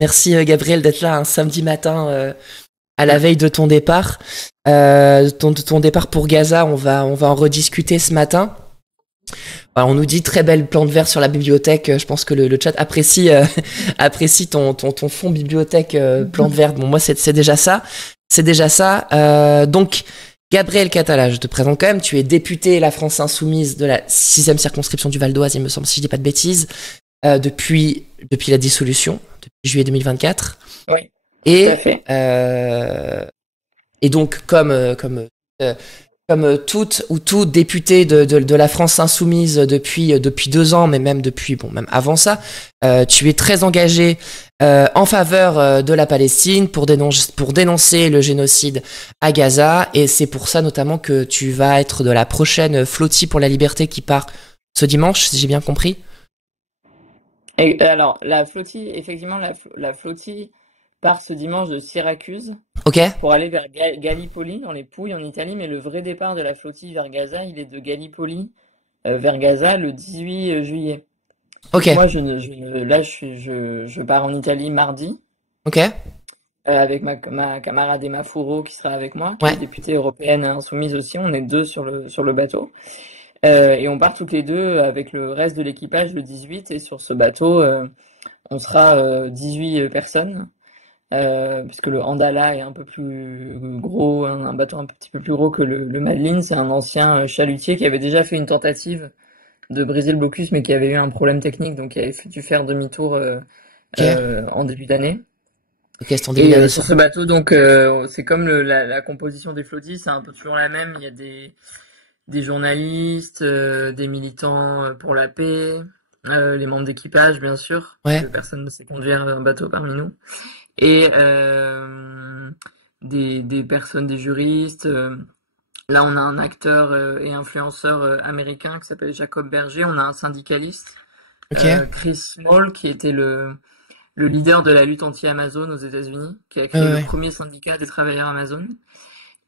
Merci Gabriel d'être là un samedi matin à la veille de ton départ. Ton départ pour Gaza, on va en rediscuter ce matin. Alors, on nous dit très belle plante verte sur la bibliothèque. Je pense que le chat apprécie apprécie ton fond bibliothèque plante verte. Bon, moi c'est déjà ça. C'est déjà ça. Donc Gabriel Catala, je te présente quand même. Tu es député La France Insoumise de la 6e circonscription du Val d'Oise, il me semble, si je dis pas de bêtises, depuis la dissolution, depuis juillet 2024. Oui, tout à Et fait. et donc comme toute ou tout député de la France insoumise depuis 2 ans, mais même même avant ça, tu es très engagé en faveur de la Palestine pour dénoncer le génocide à Gaza, et c'est pour ça notamment que tu vas être de la prochaine flottille pour la liberté qui part ce dimanche, si j'ai bien compris. Et, alors, la flottille, effectivement, la flottille part ce dimanche de Syracuse Ok? pour aller vers Gallipoli, dans les Pouilles, en Italie, mais le vrai départ de la flottille vers Gaza, il est de Gallipoli vers Gaza le 18 juillet. Ok. Donc moi, là, je pars en Italie mardi Ok? avec ma camarade Emma Fourreau qui sera avec moi, qui Ouais. est députée européenne insoumise aussi. On est deux sur le bateau. Et on part toutes les deux avec le reste de l'équipage le 18. Et sur ce bateau, on sera 18 personnes. Puisque le Andala est un peu plus gros, un bateau un petit peu plus gros que le Madeline. C'est un ancien chalutier qui avait déjà fait une tentative de briser le blocus, mais qui avait eu un problème technique, donc qui avait dû faire demi-tour Ok. en début d'année. Ok, c'est en début Et d'année sur ça. ce bateau, donc c'est comme la composition des flottilles, c'est un peu toujours la même. Il y a des journalistes, des militants pour la paix, les membres d'équipage, bien sûr, parce Ouais. que personne ne sait conduire un bateau parmi nous. Et des personnes, des juristes. Là, on a un acteur et influenceur américain qui s'appelle Jacob Berger. On a un syndicaliste, Ok. Chris Small, qui était le leader de la lutte anti-Amazon aux États-Unis, qui a Ouais, créé le ouais. premier syndicat des travailleurs Amazon.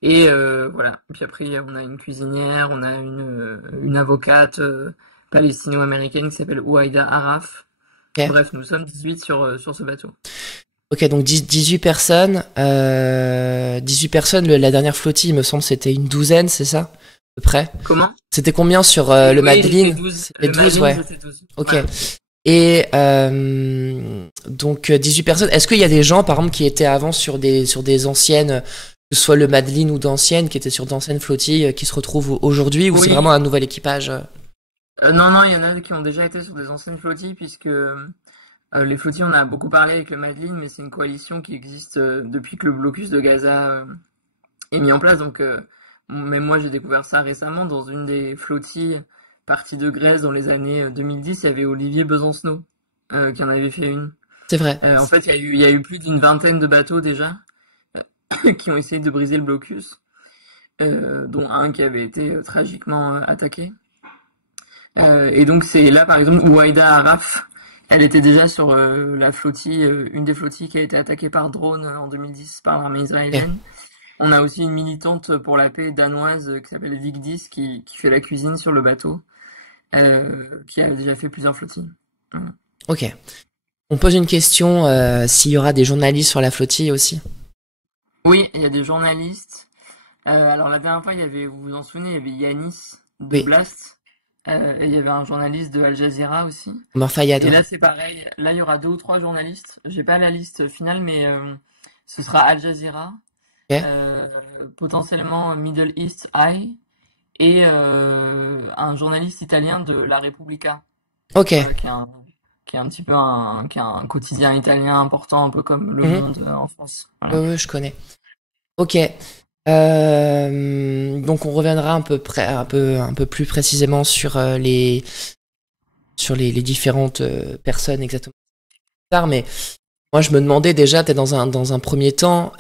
Et voilà. Puis après, on a une cuisinière, on a une avocate palestino-américaine qui s'appelle Ouaida Araf. Ok. Bref, nous sommes 18 sur ce bateau. Ok, donc 18 personnes. 18 personnes, la dernière flottille, il me semble, c'était une douzaine, c'est ça? À peu près. Comment? C'était combien sur le Oui, j'étais Madeline? 12. C'était Le 12, Madeline, ouais. j'étais 12. Ok. Voilà. Et donc 18 personnes. Est-ce qu'il y a des gens, par exemple, qui étaient avant sur des anciennes, que ce soit le Madeline ou d'anciennes, qui étaient sur d'anciennes flottilles, qui se retrouvent aujourd'hui, ou c'est vraiment Oui. un nouvel équipage? Non, il y en a qui ont déjà été sur des anciennes flottilles, puisque les flottilles, on a beaucoup parlé avec le Madeline, mais c'est une coalition qui existe depuis que le blocus de Gaza est mis en place. Donc, même moi, j'ai découvert ça récemment dans une des flottilles parties de Grèce dans les années 2010. Il y avait Olivier Besancenot qui en avait fait une. C'est vrai. En fait, il y a eu plus d'une vingtaine de bateaux déjà qui ont essayé de briser le blocus, dont un qui avait été tragiquement attaqué. Et donc c'est là par exemple où Ouaida Araf, elle était déjà sur la flottille, une des flottilles qui a été attaquée par drone en 2010 par l'armée Ok. israélienne. On a aussi une militante pour la paix danoise qui s'appelle Vigdis qui fait la cuisine sur le bateau, qui a déjà fait plusieurs flottilles. Voilà. Ok. On pose une question, s'il y aura des journalistes sur la flottille aussi. Oui, il y a des journalistes. Alors la dernière fois, vous vous en souvenez, il y avait Yanis de Oui. Blast. Et il y avait un journaliste de Al Jazeera aussi. Omar Fayad, Et ouais. là, c'est pareil. Là, il y aura 2 ou 3 journalistes. J'ai pas la liste finale, mais ce sera Al Jazeera, Ok. potentiellement Middle East Eye et un journaliste italien de La Repubblica, Ok. qui est un petit peu qui est un quotidien italien important, un peu comme Le Mhm. Monde en France. Ouais, Voilà. ouais, je connais. Ok. Donc on reviendra un peu plus précisément sur les différentes personnes exactement. Tard, mais moi je me demandais déjà, t'es dans un premier temps,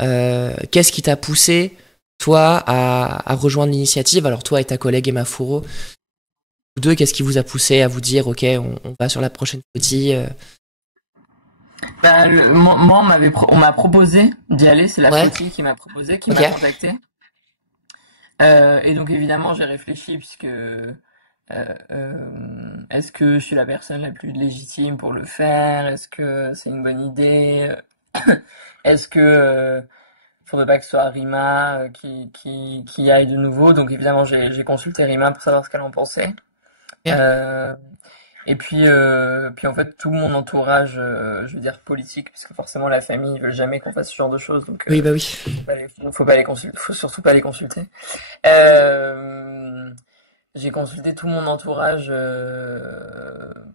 qu'est-ce qui t'a poussé toi à rejoindre l'initiative? Alors toi et ta collègue Emma Fourreau, vous deux, qu'est-ce qui vous a poussé à vous dire ok, on va sur la prochaine flottille? Bah, moi, on m'a proposé d'y aller. C'est la Ouais. flottille qui m'a proposé, qui Ok. m'a contacté. Et donc évidemment, j'ai réfléchi puisque Est-ce que je suis la personne la plus légitime pour le faire? Est-ce que c'est une bonne idée? Est-ce que faudrait pas que ce soit Rima qui y aille de nouveau? Donc évidemment j'ai consulté Rima pour savoir ce qu'elle en pensait. Ok. Euh, et puis en fait tout mon entourage, je veux dire politique, puisque forcément la famille ils veulent jamais qu'on fasse ce genre de choses, donc Oui, bah oui. faut pas les consulter, faut surtout pas les consulter. Euh, j'ai consulté tout mon entourage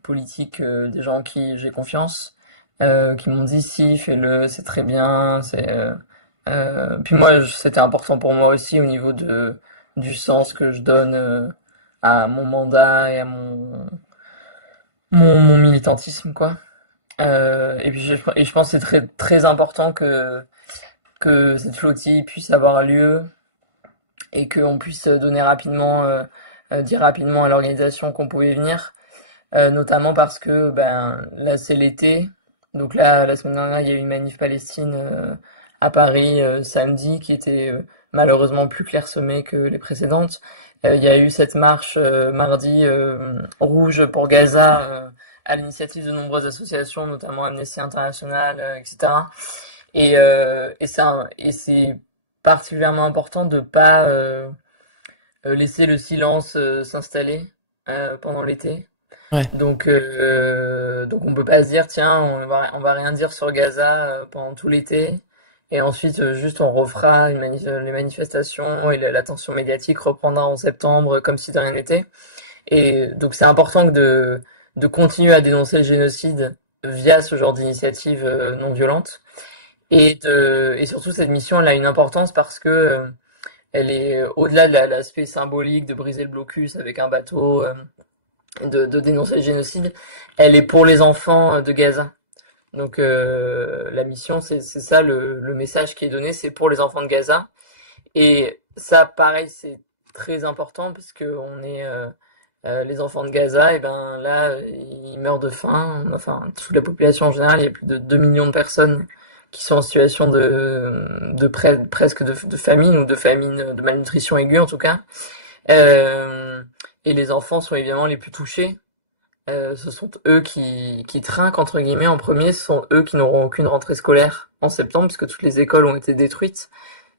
politique, des gens en qui j'ai confiance, qui m'ont dit si, fais-le, c'est très bien. Puis moi, c'était important pour moi aussi au niveau du sens que je donne à mon mandat et à mon militantisme, quoi. Et puis je pense que c'est très, très important que cette flottille puisse avoir lieu et qu'on puisse donner rapidement, dire rapidement à l'organisation qu'on pouvait venir, notamment parce que ben là c'est l'été, donc là la semaine dernière il y a eu une manif Palestine à Paris samedi qui était malheureusement plus clairsemée que les précédentes. Il y a eu cette marche mardi rouge pour Gaza à l'initiative de nombreuses associations, notamment Amnesty International, etc. Et c'est particulièrement important de pas laisser le silence s'installer pendant l'été. Ouais. Donc on peut pas se dire tiens on va rien dire sur Gaza pendant tout l'été et ensuite juste on refera les manifestations et l'attention médiatique reprendra en septembre comme si de rien n'était. Et donc c'est important de continuer à dénoncer le génocide via ce genre d'initiative non violente. Et surtout cette mission elle a une importance parce que elle est au-delà de l'aspect symbolique de briser le blocus avec un bateau, de dénoncer le génocide, elle est pour les enfants de Gaza. Donc la mission, c'est ça le message qui est donné, c'est pour les enfants de Gaza. Et ça, pareil, c'est très important parce que on est les enfants de Gaza, et ben là, ils meurent de faim. Enfin, toute la population en général, il y a plus de 2 millions de personnes qui sont en situation presque de famine ou de famine, de malnutrition aiguë en tout cas. Euh, et les enfants sont évidemment les plus touchés. Ce sont eux qui trinquent entre guillemets en premier. Ce sont eux qui n'auront aucune rentrée scolaire en septembre puisque toutes les écoles ont été détruites.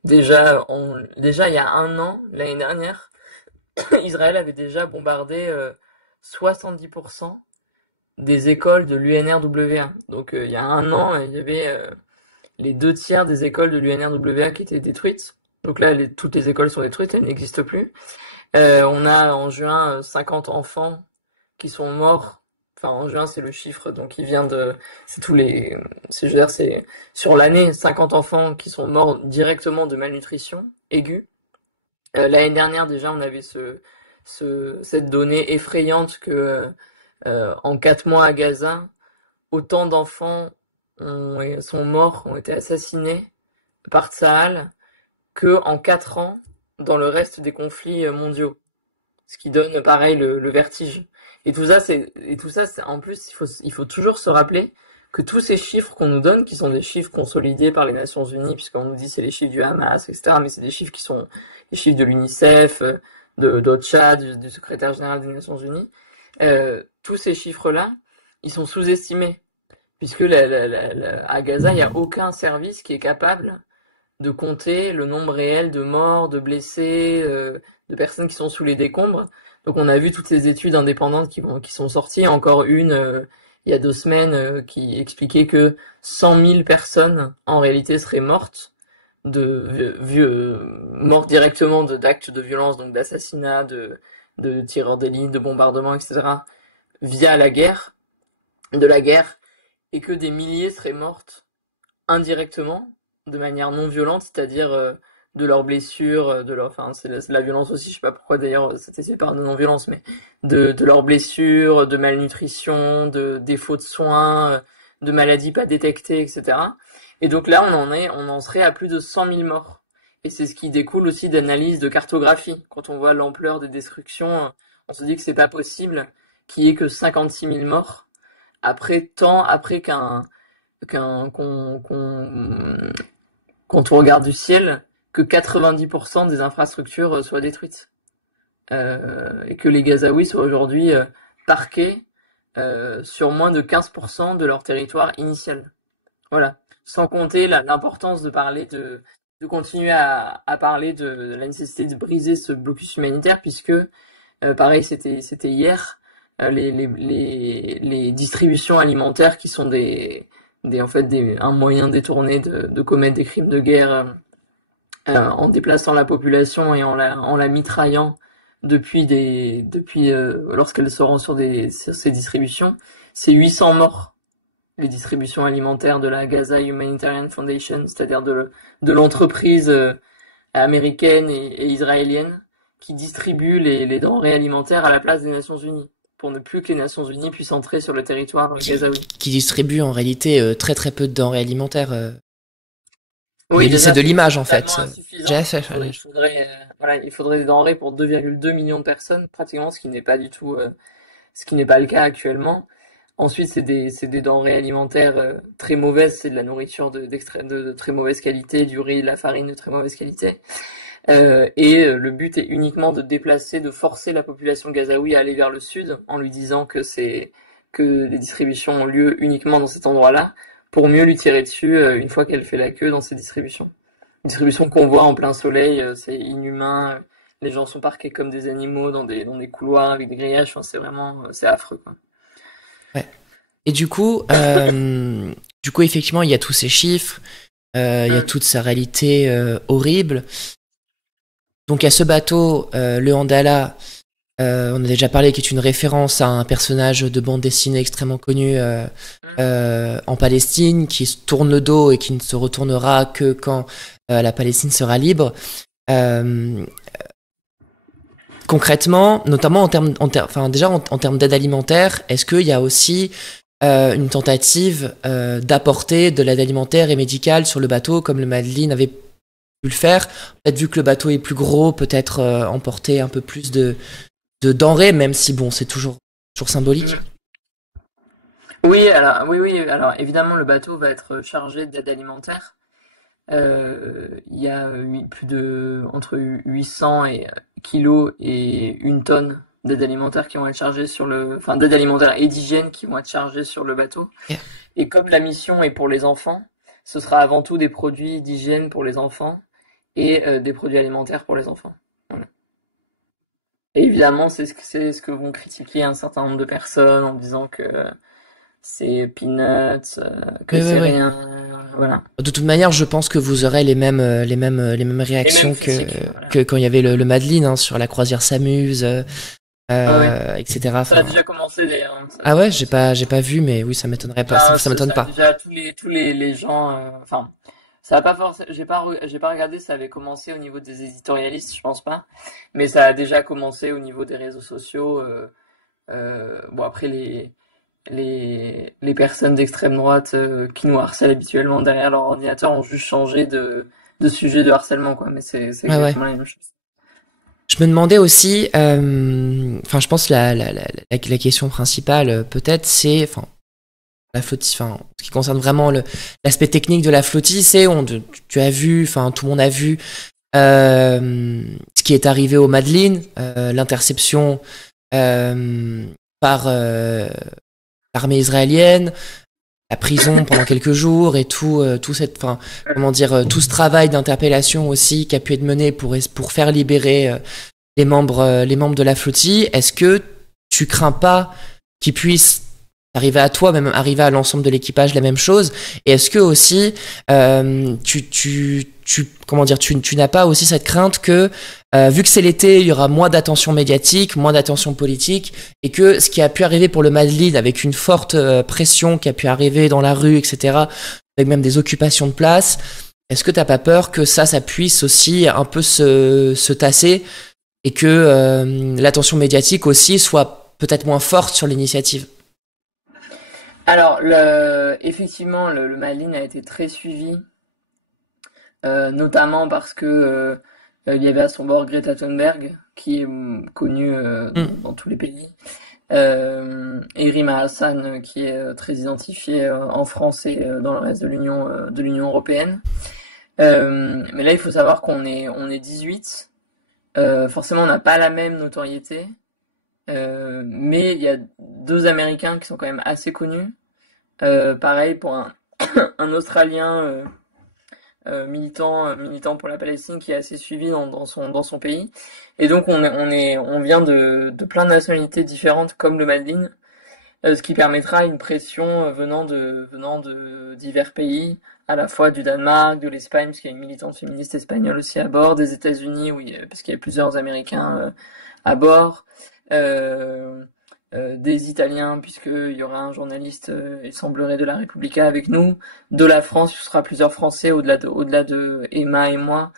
Déjà il y a un an, l'année dernière, Israël avait déjà bombardé 70% des écoles de l'UNRWA. Donc il y a un an, il y avait les 2 tiers des écoles de l'UNRWA qui étaient détruites. Donc là, toutes les écoles sont détruites, elles n'existent plus. On a en juin 50 enfants qui sont morts. Enfin, en juin, c'est le chiffre, donc il vient de... C'est tous les... Je veux dire, c'est sur l'année, 50 enfants qui sont morts directement de malnutrition aiguë. L'année dernière, déjà, on avait cette donnée effrayante que en 4 mois à Gaza, autant d'enfants sont morts, ont été assassinés par Tsahal que en 4 ans dans le reste des conflits mondiaux. Ce qui donne pareil le vertige. Et tout ça, en plus, il faut toujours se rappeler que tous ces chiffres qu'on nous donne, qui sont des chiffres consolidés par les Nations Unies, puisqu'on nous dit c'est les chiffres du Hamas, etc., mais c'est des chiffres qui sont les chiffres de l'UNICEF, d'OCHA, du secrétaire général des Nations Unies, tous ces chiffres-là, ils sont sous-estimés, puisque à Gaza, il n'y a aucun service qui est capable de compter le nombre réel de morts, de blessés, de personnes qui sont sous les décombres. Donc on a vu toutes ces études indépendantes qui sont sorties, encore une il y a 2 semaines qui expliquait que 100 000 personnes en réalité seraient mortes mortes directement d'actes de violence, donc d'assassinat, de tireurs d'élite, de bombardements, etc. via de la guerre, et que des milliers seraient mortes indirectement, de manière non violente, c'est-à-dire de leurs blessures, enfin c'est la violence aussi, je sais pas pourquoi d'ailleurs c'était séparé de non-violence, mais de leurs blessures, de malnutrition, de défaut de soins, de maladies pas détectées, etc. Et donc là on en serait à plus de 100 000 morts. Et c'est ce qui découle aussi d'analyses de cartographie. Quand on voit l'ampleur des destructions, on se dit que c'est pas possible qu'il y ait que 56 000 morts après quand on regarde du ciel, que 90% des infrastructures soient détruites. et que les Gazaouis soient aujourd'hui parqués sur moins de 15% de leur territoire initial. Voilà. Sans compter l'importance de parler de continuer à parler de la nécessité de briser ce blocus humanitaire, puisque, pareil, c'était hier, les distributions alimentaires qui sont en fait, un moyen détourné de commettre des crimes de guerre en déplaçant la population et en la mitraillant depuis lorsqu'elle se rend sur ces distributions, c'est 800 morts, les distributions alimentaires de la Gaza Humanitarian Foundation, c'est-à-dire de l'entreprise américaine et israélienne qui distribue les denrées alimentaires à la place des Nations Unies, pour ne plus que les Nations Unies puissent entrer sur le territoire gazaoui. Qui distribue en réalité très très peu de denrées alimentaires. Oui, c'est de l'image en fait. Il faudrait des denrées pour 2,2 millions de personnes, pratiquement, ce qui n'est pas du tout, ce qui n'est pas le cas actuellement. Ensuite, c'est des denrées alimentaires très mauvaises, c'est de la nourriture de très mauvaise qualité, du riz, de la farine de très mauvaise qualité. Le but est uniquement de déplacer, de forcer la population gazaoui à aller vers le sud, en lui disant que les distributions ont lieu uniquement dans cet endroit-là, pour mieux lui tirer dessus une fois qu'elle fait la queue dans ces distributions. Distributions qu'on voit en plein soleil, c'est inhumain, les gens sont parqués comme des animaux dans des couloirs avec des grillages, enfin, c'est affreux, quoi. Ouais. Et du coup, effectivement, il y a tous ces chiffres, il y a toute sa réalité horrible. Donc, il y a ce bateau, le Andala, on a déjà parlé, qui est une référence à un personnage de bande dessinée extrêmement connu en Palestine, qui se tourne le dos et qui ne se retournera que quand la Palestine sera libre. Concrètement, notamment en termes d'aide alimentaire, est-ce qu'il y a aussi une tentative d'apporter de l'aide alimentaire et médicale sur le bateau, comme le Madeline avait pu le faire? Peut-être vu que le bateau est plus gros, peut-être emporter un peu plus de denrées, même si bon, c'est toujours symbolique. Oui, alors évidemment, le bateau va être chargé d'aide alimentaire. Il y a entre 800 kilos et 1 tonne d'aide alimentaire qui vont être chargées d'aide alimentaire et d'hygiène qui vont être chargées sur le bateau. Yeah. Et comme la mission est pour les enfants, ce sera avant tout des produits d'hygiène pour les enfants et des produits alimentaires pour les enfants. Voilà. Et évidemment, c'est ce que vont critiquer un certain nombre de personnes en disant que c'est peanuts, que c'est rien. Voilà. De toute manière, je pense que vous aurez les mêmes réactions que quand il y avait le Madeline, hein, sur la croisière s'amuse, etc. Ça a déjà commencé d'ailleurs. Ah ouais, j'ai pas vu, mais oui, ça m'étonnerait pas. Ça m'étonne pas. Déjà tous les gens, enfin, ça a pas forcément. J'ai pas regardé. Ça avait commencé au niveau des éditorialistes, je pense pas, mais ça a déjà commencé au niveau des réseaux sociaux. Bon, après les personnes d'extrême droite qui nous harcèlent habituellement derrière leur ordinateur ont juste changé de sujet de harcèlement, quoi. Mais c'est exactement la même chose. Je me demandais aussi, enfin, je pense la question principale, peut-être, c'est, enfin, la flottille, enfin, ce qui concerne vraiment l'aspect technique de la flottille, c'est, tu as vu, enfin, tout le monde a vu ce qui est arrivé au Madeline, l'interception par l'armée israélienne, la prison pendant quelques jours et tout ce travail d'interpellation aussi qui a pu être mené pour faire libérer les membres de la flottille. Est-ce que tu crains pas qu'il puisse arriver à toi, même arriver à l'ensemble de l'équipage, la même chose? Et est-ce que aussi tu n'as pas aussi cette crainte que vu que c'est l'été, il y aura moins d'attention médiatique, moins d'attention politique, et que ce qui a pu arriver pour le Madeline, avec une forte pression qui a pu arriver dans la rue, etc., avec même des occupations de place, est-ce que t'as pas peur que ça puisse aussi un peu se tasser, et que l'attention médiatique aussi soit peut-être moins forte sur l'initiative? Alors, effectivement, le Madeline a été très suivi, notamment parce que il y avait à son bord Greta Thunberg, qui est connue dans tous les pays, et Rima Hassan, qui est très identifiée en France et dans le reste de l'Union européenne. Mais là, il faut savoir qu'on est 18, Forcément, on n'a pas la même notoriété, mais il y a deux Américains qui sont quand même assez connus. Pareil pour un Australien militant pour la Palestine qui est assez suivi dans son pays. Et donc on vient de plein de nationalités différentes comme le Madeleine, ce qui permettra une pression venant de divers pays, à la fois du Danemark, de l'Espagne, parce qu'il y a une militante féministe espagnole aussi à bord, des États-Unis, oui, parce qu'il y a plusieurs Américains à bord, euh, des Italiens, puisqu'il y aura un journaliste, il semblerait, de la Repubblica avec nous, de la France, ce sera plusieurs Français au-delà de Emma et moi,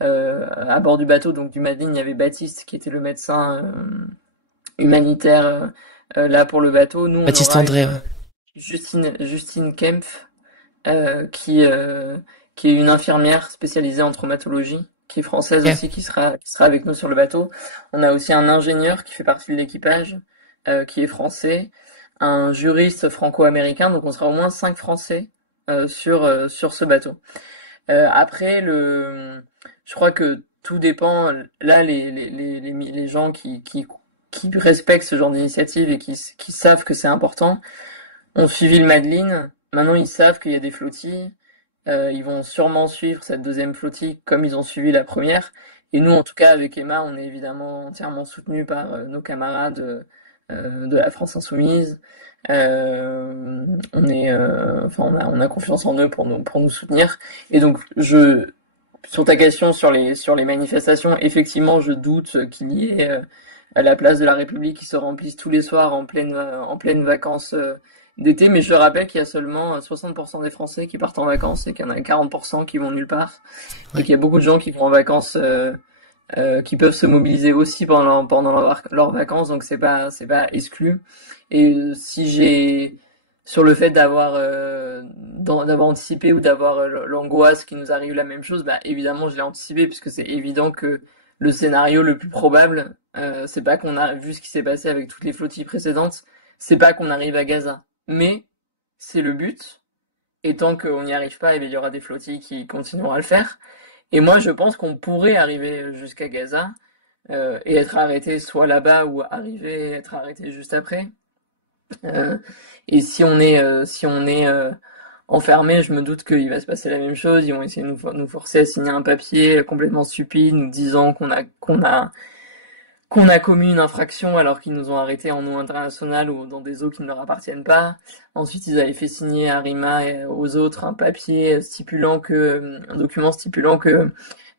à bord du bateau, donc du Madeleine, il y avait Baptiste qui était le médecin humanitaire là pour le bateau. Nous, on Baptiste aura André, une ouais. Justine Kempf, euh, qui, euh, qui est une infirmière spécialisée en traumatologie, qui est française Ok. aussi, qui sera avec nous sur le bateau. On a aussi un ingénieur qui fait partie de l'équipage, qui est français, un juriste franco-américain, donc on sera au moins 5 Français sur ce bateau. Après, je crois que tout dépend. Là, les gens qui respectent ce genre d'initiative et qui savent que c'est important ont suivi le Madeleine. Maintenant, ils savent qu'il y a des flottilles. Ils vont sûrement suivre cette deuxième flottille comme ils ont suivi la première. Et nous, en tout cas, avec Emma, on est évidemment entièrement soutenus par nos camarades de la France Insoumise. Enfin, on a confiance en eux pour nous soutenir. Et donc, sur ta question sur les manifestations, effectivement, je doute qu'il y ait la place de la République qui se remplisse tous les soirs en pleine vacances d'été, mais je rappelle qu'il y a seulement 60% des Français qui partent en vacances et qu'il y en a 40% qui vont nulle part, et Ouais. qu'il y a beaucoup de gens qui vont en vacances, qui peuvent se mobiliser aussi pendant leurs vacances, donc c'est pas exclu. Et si j'ai sur le fait d'avoir anticipé ou d'avoir l'angoisse qui nous arrive la même chose, bah évidemment je l'ai anticipé puisque c'est évident que le scénario le plus probable, c'est pas qu'on a vu ce qui s'est passé avec toutes les flottilles précédentes, c'est pas qu'on arrive à Gaza, mais c'est le but. Et tant qu'on n'y arrive pas, eh bien, il y aura des flottilles qui continueront à le faire. Et moi, je pense qu'on pourrait arriver jusqu'à Gaza et être arrêté soit là-bas ou être arrêté juste après. Euh, et si on est enfermé, je me doute qu'il va se passer la même chose. Ils vont essayer de nous forcer à signer un papier complètement stupide, nous disant qu'on a commis une infraction alors qu'ils nous ont arrêtés en eau internationale ou dans des eaux qui ne leur appartiennent pas. Ensuite, ils avaient fait signer à Rima et aux autres un papier un document stipulant que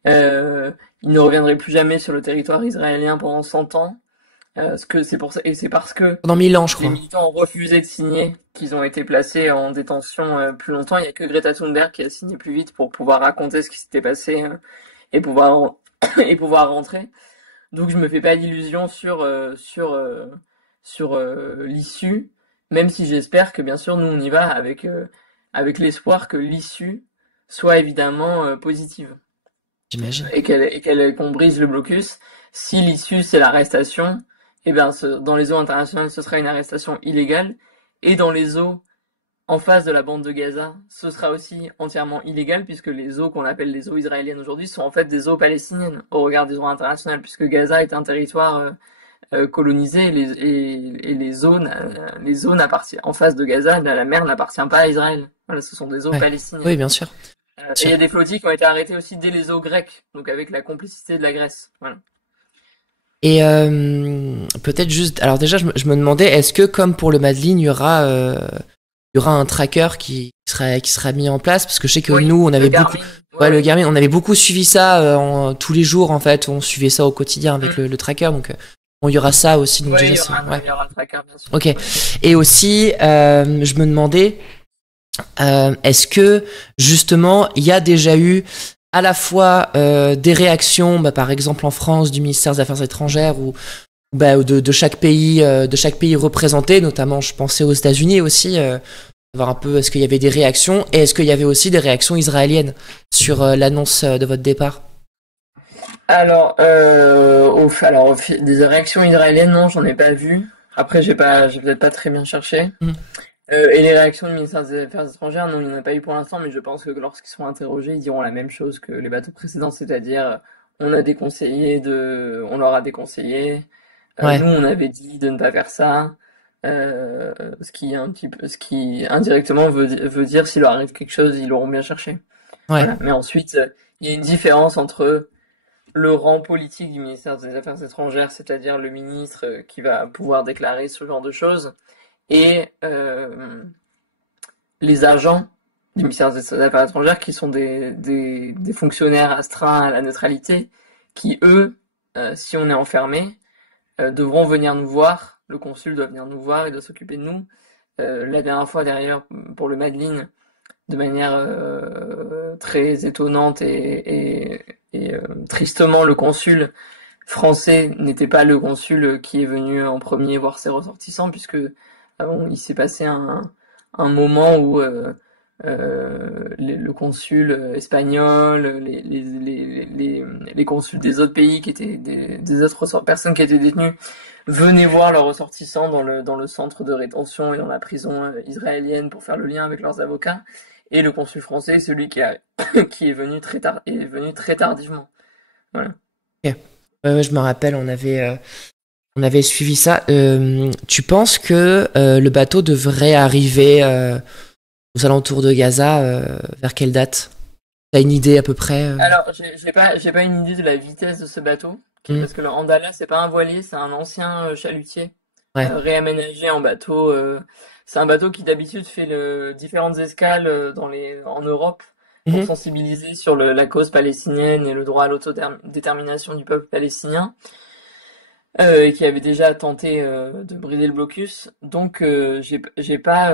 ils ne reviendraient plus jamais sur le territoire israélien pendant 100 ans. C'est pour ça, et c'est parce que Pendant 1000 ans, je les crois. militants ont refusé de signer qu'ils ont été placés en détention plus longtemps. Il n'y a que Greta Thunberg qui a signé plus vite pour pouvoir raconter ce qui s'était passé et pouvoir et pouvoir rentrer. Donc je me fais pas d'illusions sur l'issue, même si j'espère que bien sûr nous on y va avec l'espoir que l'issue soit évidemment positive J'imagine. et qu'on brise le blocus. Si l'issue c'est l'arrestation, eh bien dans les eaux internationales ce sera une arrestation illégale, et dans les eaux en face de la bande de Gaza, ce sera aussi entièrement illégal puisque les eaux qu'on appelle les eaux israéliennes aujourd'hui sont en fait des eaux palestiniennes au regard des eaux internationales, puisque Gaza est un territoire colonisé, et les zones en face de Gaza, la mer n'appartient pas à Israël. Voilà, ce sont des eaux Ouais. Oui, palestiniennes. bien sûr. Et il Sûr. y a des flottilles qui ont été arrêtées aussi dès les eaux grecques, donc avec la complicité de la Grèce. Voilà. Et peut-être juste. Alors déjà, je me demandais, est-ce que comme pour le Madeleine, il y aura un tracker qui sera mis en place, parce que je sais que Oui, nous, on le avait beaucoup. Garmin. Ouais, Ouais, le ouais. Garmin, on avait beaucoup suivi ça tous les jours en fait. On suivait ça au quotidien avec Mm. le tracker. Donc bon, il y aura ça aussi. Donc Ouais, déjà, il y aura, ouais. il y aura le tracker, bien sûr. Ok. Ouais. Et aussi, je me demandais, est-ce que justement, il y a déjà eu à la fois des réactions, bah, par exemple en France, du ministère des Affaires étrangères ou bah, de chaque pays représenté, notamment je pensais aux États-Unis aussi, voir un peu est-ce qu'il y avait des réactions et est-ce qu'il y avait aussi des réactions israéliennes sur l'annonce de votre départ. Alors, des réactions israéliennes, non, j'en ai pas vu. Après, j'ai peut-être pas très bien cherché. Mm. Et les réactions du ministère des Affaires étrangères, non, il n'y en a pas eu pour l'instant, mais je pense que lorsqu'ils seront interrogés, ils diront la même chose que les bateaux précédents, c'est-à-dire, on leur a déconseillé. Nous, Ouais, on avait dit de ne pas faire ça. Ce qui indirectement veut dire s'il leur arrive quelque chose, ils l'auront bien cherché. ouais, Voilà. Mais ensuite, il y a une différence entre le rang politique du ministère des Affaires étrangères, c'est-à-dire le ministre qui va pouvoir déclarer ce genre de choses, et les agents du ministère des Affaires étrangères qui sont des fonctionnaires astreints à la neutralité, qui eux, si on est enfermé, devront venir nous voir. Le consul doit venir nous voir, il doit s'occuper de nous. La dernière fois, d'ailleurs, pour le Madeleine, de manière très étonnante et tristement, le consul français n'était pas le consul qui est venu en premier voir ses ressortissants, puisque il s'est passé un moment où le consul espagnol, les consuls des autres pays qui étaient des autres personnes qui étaient détenues venaient voir leurs ressortissants dans le centre de rétention et dans la prison israélienne pour faire le lien avec leurs avocats. Et le consul français, celui qui est venu est venu très tardivement. Voilà. ok. Ouais, ouais, je me rappelle, on avait suivi ça. Tu penses que le bateau devrait arriver aux alentours de Gaza vers quelle date? T'as une idée à peu près Alors, j'ai pas une idée de la vitesse de ce bateau, Hmm. parce que le Andala, c'est pas un voilier, c'est un ancien chalutier Ouais. réaménagé en bateau. C'est un bateau qui d'habitude fait différentes escales en Europe pour Mhm. sensibiliser sur la cause palestinienne et le droit à l'autodétermination du peuple palestinien, et qui avait déjà tenté de briser le blocus. Donc, j'ai pas,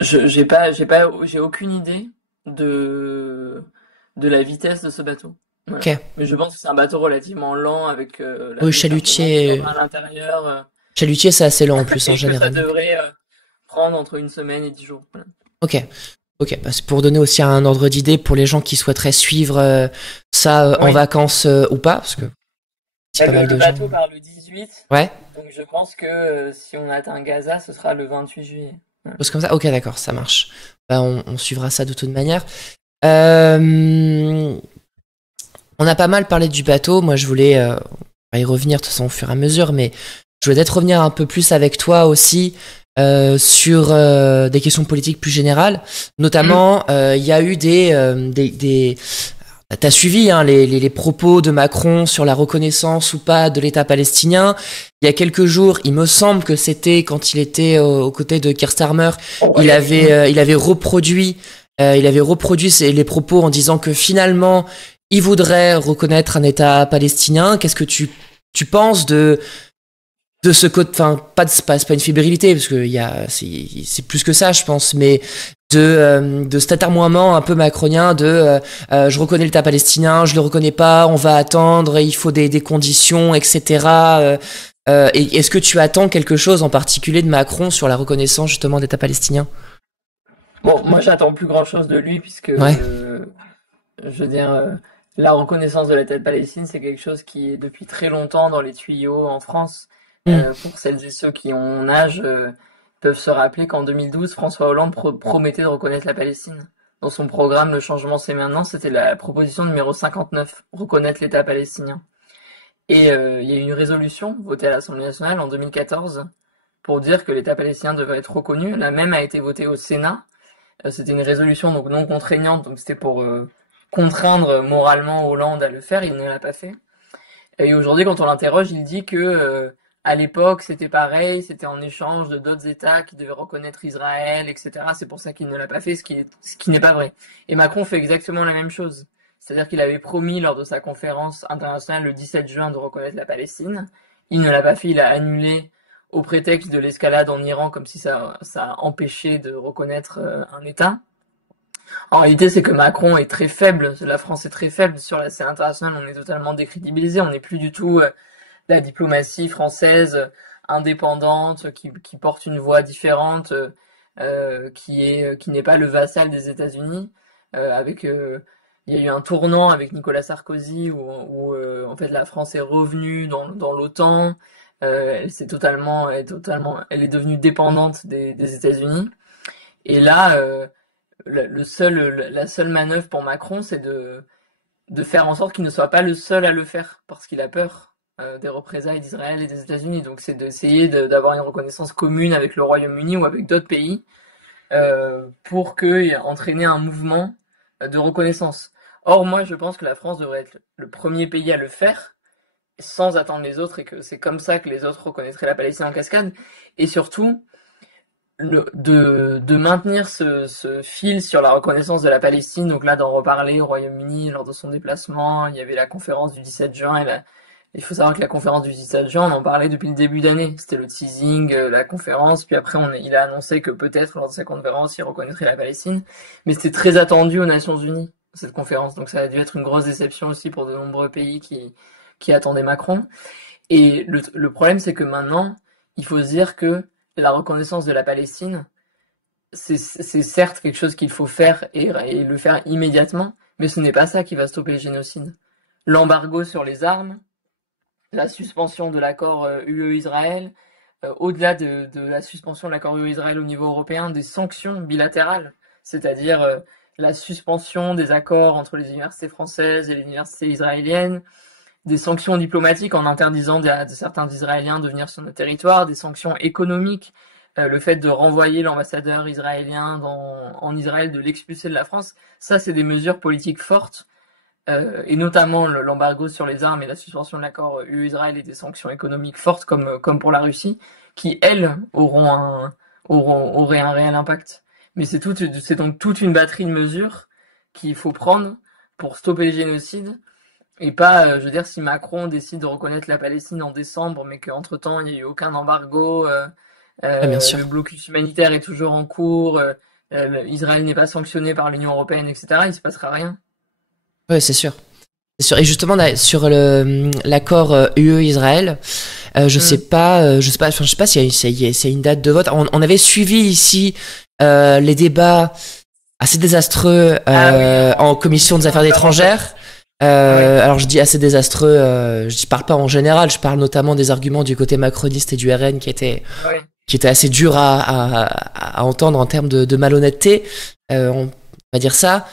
je, j'ai aucune idée de, de la vitesse de ce bateau. Voilà. Ok. Mais je pense que c'est un bateau relativement lent avec Oui, certainement des hommes chalutier. à l'intérieur. Chalutier, c'est assez lent en plus en Et que ça général. devrait prendre entre une semaine et 10 jours. Voilà. Ok. Ok. Bah, c'est pour donner aussi un ordre d'idée pour les gens qui souhaiteraient suivre ça en Oui. vacances ou pas, parce que c'est Bah, pas mal le de gens. bateau part le 18, Ouais. donc je pense que si on atteint Gaza, ce sera le 28 juillet. Voilà. Chose comme ça. Ok, d'accord, ça marche. Bah, on suivra ça de toute manière. Euh, on a pas mal parlé du bateau. Moi, je voulais on va y revenir de toute façon au fur et à mesure, mais je voulais peut-être revenir un peu plus avec toi aussi sur des questions politiques plus générales. Mm. Notamment, il y a eu t'as suivi hein, les propos de Macron sur la reconnaissance ou pas de l'État palestinien. Il y a quelques jours, il me semble que c'était quand il était aux côtés de Keir Starmer, Oh, ouais. il avait reproduit les propos en disant que finalement, il voudrait reconnaître un État palestinien. Qu'est-ce que tu penses de ce côté, enfin, c'est pas une fébrilité, parce que c'est plus que ça, je pense, mais de cet atermoiement un peu macronien je reconnais l'État palestinien, je le reconnais pas, on va attendre, il faut des conditions, etc. Et est-ce que tu attends quelque chose en particulier de Macron sur la reconnaissance justement d'État palestinien? Bon, moi j'attends plus grand-chose de lui puisque Ouais. je veux dire, la reconnaissance de l'État de Palestine, c'est quelque chose qui est depuis très longtemps dans les tuyaux en France. Hmm. Pour celles et ceux qui ont mon âge, peuvent se rappeler qu'en 2012, François Hollande promettait de reconnaître la Palestine. Dans son programme Le changement c'est maintenant, c'était la proposition numéro 59, reconnaître l'État palestinien. Et il y a eu une résolution votée à l'Assemblée nationale en 2014 pour dire que l'État palestinien devait être reconnu. La même a été votée au Sénat. C'était une résolution donc non contraignante, donc c'était pour contraindre moralement Hollande à le faire. Il ne l'a pas fait. Et aujourd'hui, quand on l'interroge, il dit que à l'époque c'était pareil, c'était en échange de d'autres États qui devaient reconnaître Israël, etc. C'est pour ça qu'il ne l'a pas fait, ce qui n'est pas vrai. Et Macron fait exactement la même chose. C'est-à-dire qu'il avait promis lors de sa conférence internationale le 17 juin de reconnaître la Palestine. Il ne l'a pas fait, il a annulé au prétexte de l'escalade en Iran, comme si ça empêchait de reconnaître un État. En réalité, c'est que Macron est très faible, la France est très faible sur la scène internationale, on est totalement décrédibilisé, on n'est plus du tout la diplomatie française indépendante qui porte une voix différente, qui n'est pas le vassal des États-Unis. Avec il y a eu un tournant avec Nicolas Sarkozy où en fait la France est revenue dans l'OTAN. Elle est devenue dépendante des États-Unis. Et là, la seule manœuvre pour Macron, c'est de faire en sorte qu'il ne soit pas le seul à le faire, parce qu'il a peur des représailles d'Israël et des États-Unis. Donc c'est d'essayer d'avoir une reconnaissance commune avec le Royaume-Uni ou avec d'autres pays pour entraîner un mouvement de reconnaissance. Or, moi, je pense que la France devrait être le premier pays à le faire, sans attendre les autres, et que c'est comme ça que les autres reconnaîtraient la Palestine en cascade. Et surtout, de maintenir ce fil sur la reconnaissance de la Palestine, donc là d'en reparler au Royaume-Uni lors de son déplacement, il y avait la conférence du 17 juin, il faut savoir que la conférence du 17 juin, on en parlait depuis le début d'année, c'était le teasing, la conférence, puis après il a annoncé que peut-être lors de sa conférence il reconnaîtrait la Palestine, mais c'était très attendu aux Nations Unies, cette conférence, donc ça a dû être une grosse déception aussi pour de nombreux pays qui attendaient Macron, et le problème c'est que maintenant, il faut se dire que la reconnaissance de la Palestine, c'est certes quelque chose qu'il faut faire et le faire immédiatement, mais ce n'est pas ça qui va stopper le génocide. L'embargo sur les armes, la suspension de l'accord UE-Israël, au-delà de la suspension de l'accord UE-Israël au niveau européen, des sanctions bilatérales, c'est-à-dire la suspension des accords entre les universités françaises et les universités israéliennes, des sanctions diplomatiques en interdisant à certains Israéliens de venir sur notre territoire, des sanctions économiques, le fait de renvoyer l'ambassadeur israélien en Israël, de l'expulser de la France, ça c'est des mesures politiques fortes, et notamment l'embargo sur les armes et la suspension de l'accord UE-Israël et des sanctions économiques fortes comme pour la Russie, qui elles auraient un réel impact. Mais c'est donc toute une batterie de mesures qu'il faut prendre pour stopper le génocide. Et pas, je veux dire, si Macron décide de reconnaître la Palestine en décembre, mais qu'entre-temps, il n'y a eu aucun embargo, Ouais, bien sûr. le blocus humanitaire est toujours en cours, Israël n'est pas sanctionné par l'Union européenne, etc., il se passera rien. Ouais, c'est sûr. C'est sûr. Et justement, sur l'accord UE-Israël, je sais pas s'il y a une date de vote. On avait suivi ici les débats assez désastreux en commission des affaires étrangères. Alors je dis assez désastreux, je parle pas en général, je parle notamment des arguments du côté macroniste et du RN qui étaient assez durs à entendre en termes de malhonnêteté, on va dire ça.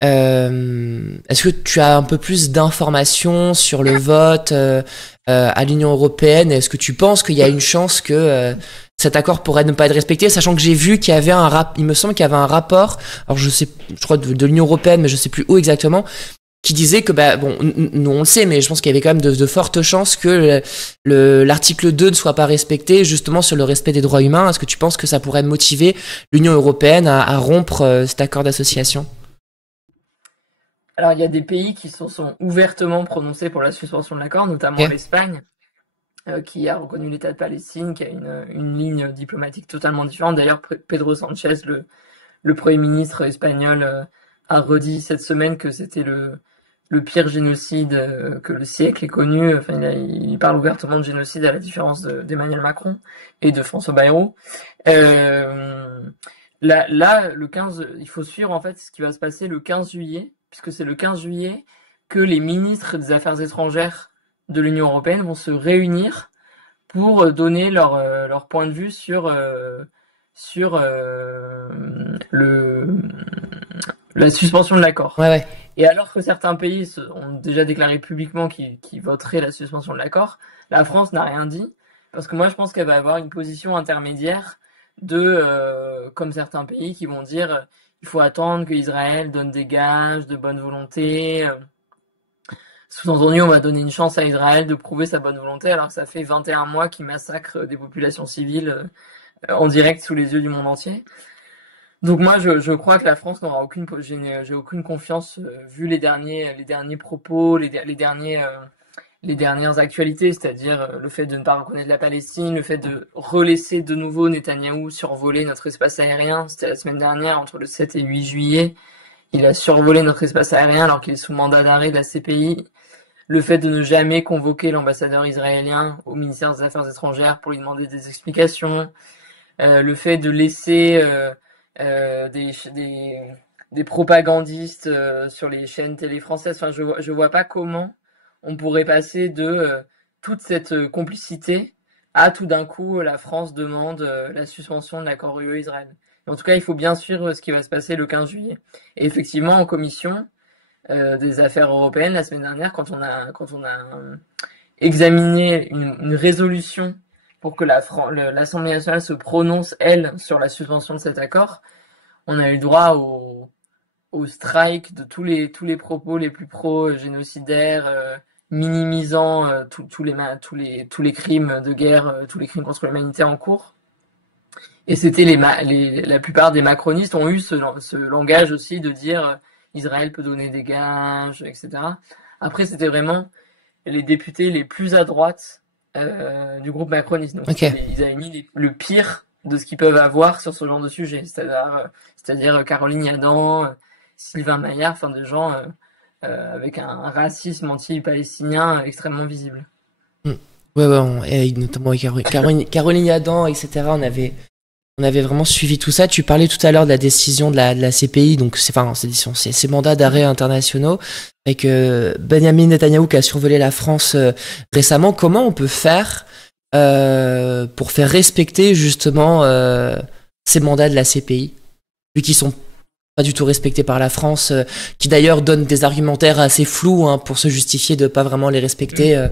Est-ce que tu as un peu plus d'informations sur le vote à l'Union européenne? Est-ce que tu penses qu'il y a une chance que cet accord pourrait ne pas être respecté, sachant que j'ai vu qu'il y avait il me semble qu'il y avait un rapport, alors je crois de l'Union européenne, mais je sais plus où exactement, qui disait que, nous on le sait, mais je pense qu'il y avait quand même de fortes chances que l'article 2 ne soit pas respecté, justement sur le respect des droits humains. Est-ce que tu penses que ça pourrait motiver l'Union européenne à rompre cet accord d'association? Alors, il y a des pays qui sont ouvertement prononcés pour la suspension de l'accord, notamment Ok. l'Espagne, qui a reconnu l'État de Palestine, qui a une ligne diplomatique totalement différente. D'ailleurs, Pedro Sanchez, le Premier ministre espagnol, a redit cette semaine que c'était le pire génocide que le siècle ait connu. Enfin, il parle ouvertement de génocide à la différence d'Emmanuel Macron et de François Bayrou. Là, le 15, il faut suivre en fait ce qui va se passer le 15 juillet, puisque c'est le 15 juillet que les ministres des Affaires étrangères de l'Union européenne vont se réunir pour donner leur point de vue sur la suspension de l'accord. Ouais, ouais. Et alors que certains pays ont déjà déclaré publiquement qu'ils voteraient la suspension de l'accord, la France n'a rien dit, parce que moi je pense qu'elle va avoir une position intermédiaire comme certains pays qui vont dire il faut attendre que Israël donne des gages de bonne volonté. Sous-entendu, on va donner une chance à Israël de prouver sa bonne volonté, alors que ça fait 21 mois qu'il massacre des populations civiles en direct sous les yeux du monde entier. Donc moi, je crois que la France n'aura j'ai aucune confiance vu les derniers propos, les dernières actualités, c'est-à-dire le fait de ne pas reconnaître la Palestine, le fait de relaisser de nouveau Netanyahou survoler notre espace aérien. C'était la semaine dernière, entre le 7 et le 8 juillet. Il a survolé notre espace aérien alors qu'il est sous mandat d'arrêt de la CPI. Le fait de ne jamais convoquer l'ambassadeur israélien au ministère des Affaires étrangères pour lui demander des explications. Le fait de laisser des propagandistes sur les chaînes télé françaises. Enfin, je vois pas comment on pourrait passer de toute cette complicité tout d'un coup la France demande la suspension de l'accord UE-Israël. En tout cas, il faut bien suivre ce qui va se passer le 15 juillet. Et effectivement, en commission des affaires européennes la semaine dernière, quand on a examiné une résolution pour que l'Assemblée nationale se prononce, elle, sur la suspension de cet accord, on a eu droit au strike de tous les propos les plus pro-génocidaires, minimisant tous les crimes de guerre, tous les crimes contre l'humanité en cours. Et c'était la plupart des macronistes ont eu ce langage aussi de dire Israël peut donner des gages, etc. Après, c'était vraiment les députés les plus à droite du groupe macroniste. Donc, Ok. ils avaient mis le pire de ce qu'ils peuvent avoir sur ce genre de sujet, c'est-à-dire Caroline Yadan, Sylvain Maillard, enfin des gens avec un racisme anti-palestinien extrêmement visible. Mm. Ouais, ouais, et notamment avec Caroline Adam, etc. On avait vraiment suivi tout ça. Tu parlais tout à l'heure de la décision de la CPI, donc c'est ces mandats d'arrêt internationaux, avec Benjamin Netanyahou qui a survolé la France récemment. Comment on peut faire pour faire respecter justement ces mandats de la CPI, vu qu'ils sont pas du tout respectés par la France, qui d'ailleurs donne des argumentaires assez flous hein, pour se justifier de pas vraiment les respecter,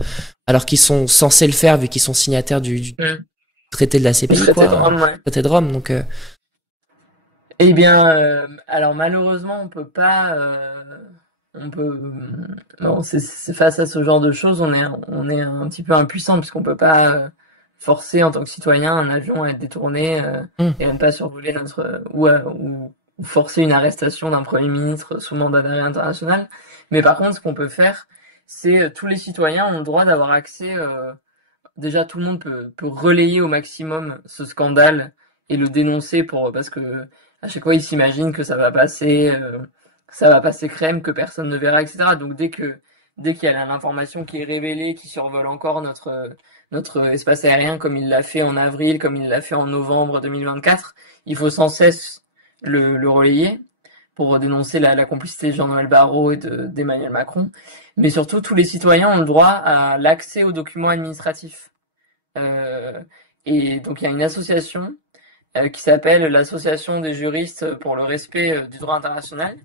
alors qu'ils sont censés le faire vu qu'ils sont signataires du traité de la CPI, Traité quoi, de Rome, ouais. traité de Rome. Donc, Eh bien, alors malheureusement, on peut pas, on peut, bon, c'est face à ce genre de choses, on est un petit peu impuissant puisqu'on peut pas forcer en tant que citoyen un avion à être détourné et à ne pas survoler ou forcer une arrestation d'un premier ministre sous mandat d'arrêt international. Mais par contre, ce qu'on peut faire, c'est tous les citoyens ont le droit d'avoir accès. Déjà, tout le monde peut relayer au maximum ce scandale et le dénoncer parce que à chaque fois, ils s'imaginent que ça va passer crème, que personne ne verra, etc. Donc, dès qu'il y a l'information qui est révélée, qui survole encore notre espace aérien, comme il l'a fait en avril, comme il l'a fait en novembre 2024, il faut sans cesse le relayer pour dénoncer la complicité de Jean-Noël Barrot et d'Emmanuel Macron. Mais surtout, tous les citoyens ont le droit à l'accès aux documents administratifs. Et donc, il y a une association qui s'appelle l'Association des juristes pour le respect du droit international,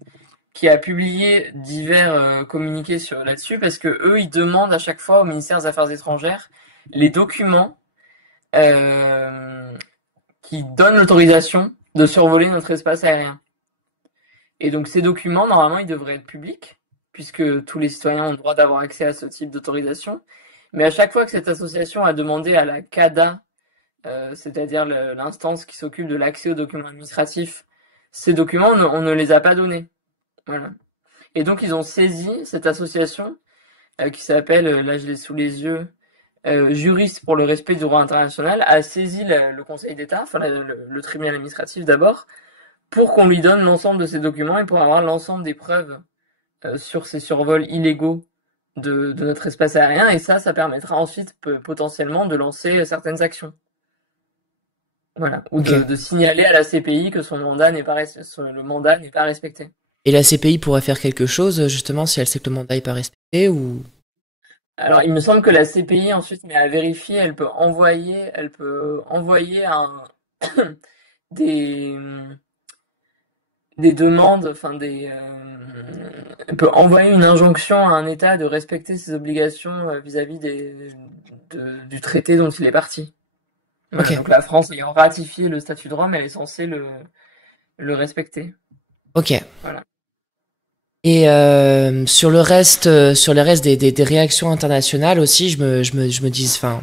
qui a publié divers communiqués là-dessus, parce que eux, ils demandent à chaque fois au ministère des Affaires étrangères les documents qui donnent l'autorisation de survoler notre espace aérien. Et donc ces documents, normalement, ils devraient être publics, puisque tous les citoyens ont le droit d'avoir accès à ce type d'autorisation. Mais à chaque fois que cette association a demandé à la CADA, c'est-à-dire l'instance qui s'occupe de l'accès aux documents administratifs, ces documents, on ne les a pas donnés. Voilà. Et donc ils ont saisi cette association qui s'appelle, là je l'ai sous les yeux, Juristes pour le respect du droit international, a saisi le Conseil d'État, enfin le tribunal administratif d'abord, pour qu'on lui donne l'ensemble de ces documents et pour avoir l'ensemble des preuves sur ces survols illégaux de notre espace aérien. Et ça permettra ensuite potentiellement de lancer certaines actions. Voilà. Ou okay. de signaler à la CPI que le mandat n'est pas respecté. Et la CPI pourrait faire quelque chose, justement, si elle sait que le mandat n'est pas respecté, ou... Alors, il me semble que la CPI, ensuite, mais à vérifier, elle peut envoyer des demandes, enfin elle peut envoyer une injonction à un État de respecter ses obligations vis-à-vis du traité dont il est parti. Voilà, Okay. donc la France ayant ratifié le statut de Rome, elle est censée le respecter. Ok. Voilà. Et sur le reste des réactions internationales aussi, je me dis, enfin,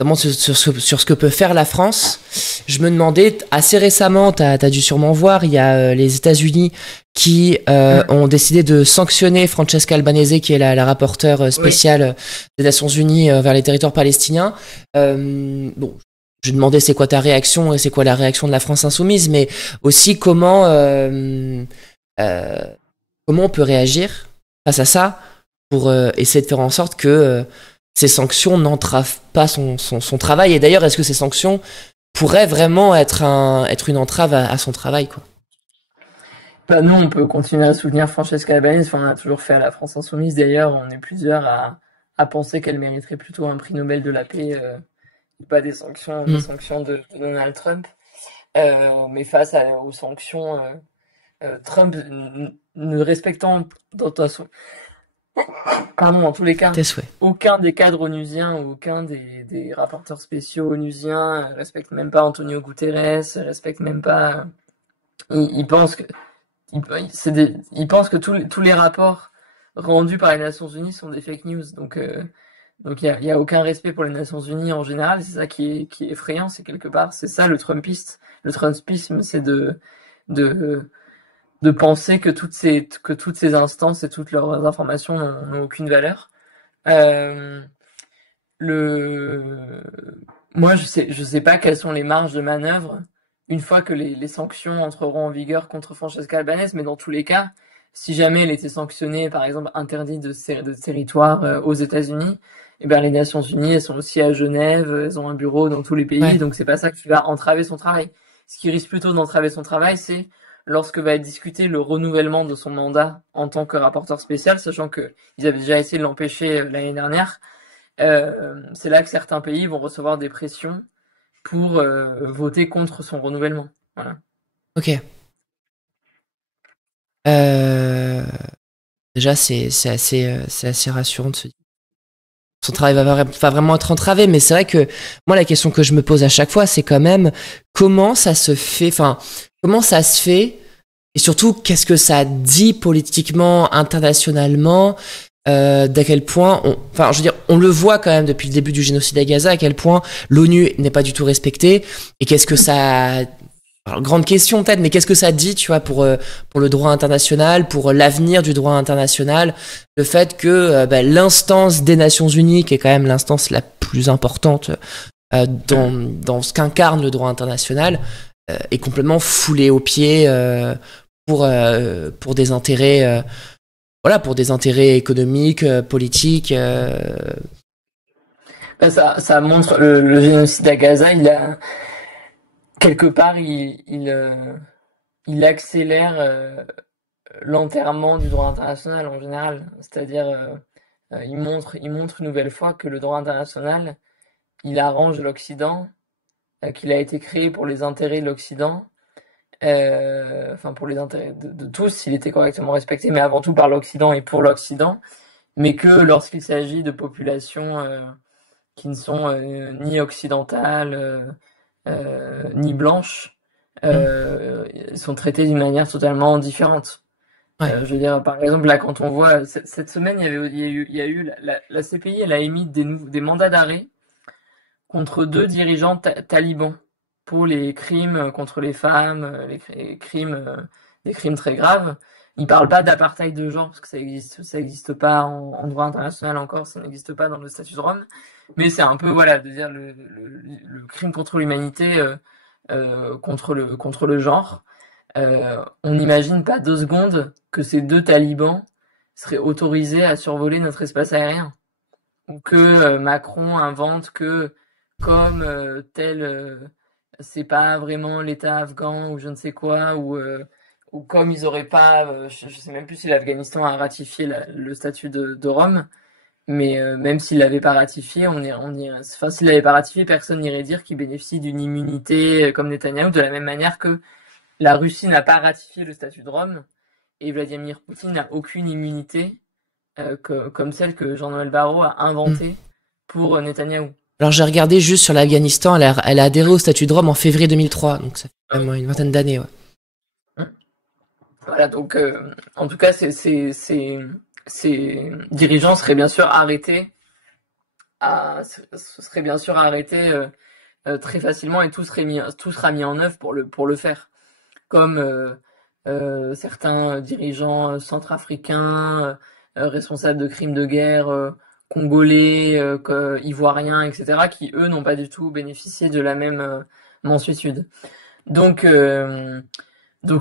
notamment sur ce que peut faire la France, je me demandais, assez récemment, t'as dû sûrement voir, il y a les États-Unis qui ont décidé de sanctionner Francesca Albanese, qui est la rapporteure spéciale des Nations Unies vers les territoires palestiniens. Bon, je demandais c'est quoi ta réaction et c'est quoi la réaction de la France insoumise, mais aussi comment on peut réagir face à ça pour essayer de faire en sorte que ces sanctions n'entravent pas son travail. Et d'ailleurs, est-ce que ces sanctions pourraient vraiment être une entrave à son travail, quoi? Bah, nous, on peut continuer à soutenir Francesca Albanese. Enfin, on a toujours fait à la France insoumise. D'ailleurs, on est plusieurs à à penser qu'elle mériterait plutôt un prix Nobel de la paix, pas des sanctions, de Donald Trump. Mais face aux sanctions, Trump ne respectant dans tous les cas, Tes souhaits. aucun des cadres onusiens, aucun des rapporteurs spéciaux onusiens respecte même pas Antonio Guterres, respecte même pas. Il pense que il pense que tous les rapports rendus par les Nations Unies sont des fake news. Donc il y a aucun respect pour les Nations Unies en général. C'est ça qui est effrayant, c'est quelque part, c'est ça le Trumpisme, c'est de penser que toutes ces instances et toutes leurs informations n'ont aucune valeur. Moi, je sais pas quelles sont les marges de manœuvre une fois que les sanctions entreront en vigueur contre Francesca Albanese, mais dans tous les cas, si jamais elle était sanctionnée, par exemple interdite de territoire aux États-Unis, eh ben les Nations Unies, elles sont aussi à Genève, elles ont un bureau dans tous les pays, Ouais. donc c'est pas ça qui va entraver son travail. Ce qui risque plutôt d'entraver son travail, c'est lorsque va être discuté le renouvellement de son mandat en tant que rapporteur spécial, sachant que ils avaient déjà essayé de l'empêcher l'année dernière. C'est là que certains pays vont recevoir des pressions pour voter contre son renouvellement. Voilà. Ok. Euh, Déjà, c'est assez rassurant de se dire que son travail va vraiment être entravé, mais c'est vrai que moi, la question que je me pose à chaque fois, c'est quand même comment ça se fait, enfin, comment ça se fait, et surtout, qu'est-ce que ça dit politiquement, internationalement, d'à quel point, enfin, je veux dire, on le voit quand même depuis le début du génocide à Gaza, à quel point l'ONU n'est pas du tout respectée, et qu'est-ce que ça. Alors, grande question peut-être, mais qu'est-ce que ça dit, tu vois, pour le droit international, pour l'avenir du droit international, le fait que l'instance des Nations Unies, qui est quand même l'instance la plus importante dans ce qu'incarne le droit international, est complètement foulée aux pieds pour des intérêts, voilà, pour des intérêts économiques, politiques. Ça montre le génocide à Gaza, quelque part, il accélère l'enterrement du droit international en général. C'est-à-dire, il montre une nouvelle fois que le droit international, il arrange l'Occident, qu'il a été créé pour les intérêts de l'Occident, enfin pour les intérêts de tous, s'il était correctement respecté, mais avant tout par l'Occident et pour l'Occident, mais que lorsqu'il s'agit de populations qui ne sont ni occidentales, ni blanches, sont traités d'une manière totalement différente. Ouais. Je veux dire, par exemple, là, quand on voit cette semaine, il y a eu la CPI, elle a émis des mandats d'arrêt contre 2 dirigeants talibans pour les crimes contre les femmes, des crimes très graves. Ils parlent pas d'apartheid de genre parce que ça existe pas en droit international encore, ça n'existe pas dans le statut de Rome. Mais c'est un peu voilà de dire le crime contre l'humanité contre le genre. On n'imagine pas 2 secondes que ces 2 talibans seraient autorisés à survoler notre espace aérien. Ou que Macron invente que comme c'est pas vraiment l'État afghan ou je ne sais quoi, ou comme ils auraient pas, je sais même plus si l'Afghanistan a ratifié le statut de Rome, mais même s'il l'avait pas ratifié, enfin s'il l'avait pas ratifié, personne n'irait dire qu'il bénéficie d'une immunité comme Netanyahou, de la même manière que la Russie n'a pas ratifié le statut de Rome et Vladimir Poutine n'a aucune immunité comme celle que Jean-Noël Barrot a inventée pour Netanyahou. Alors j'ai regardé juste sur l'Afghanistan, elle a adhéré au statut de Rome en février 2003, donc ça fait quand même une vingtaine d'années. Ouais. Voilà, donc en tout cas, ces dirigeants seraient bien sûr arrêtés, très facilement et tout sera mis en œuvre pour le faire. Comme certains dirigeants centrafricains, responsables de crimes de guerre, congolais, ivoiriens, etc., qui eux n'ont pas du tout bénéficié de la même mansuétude. Donc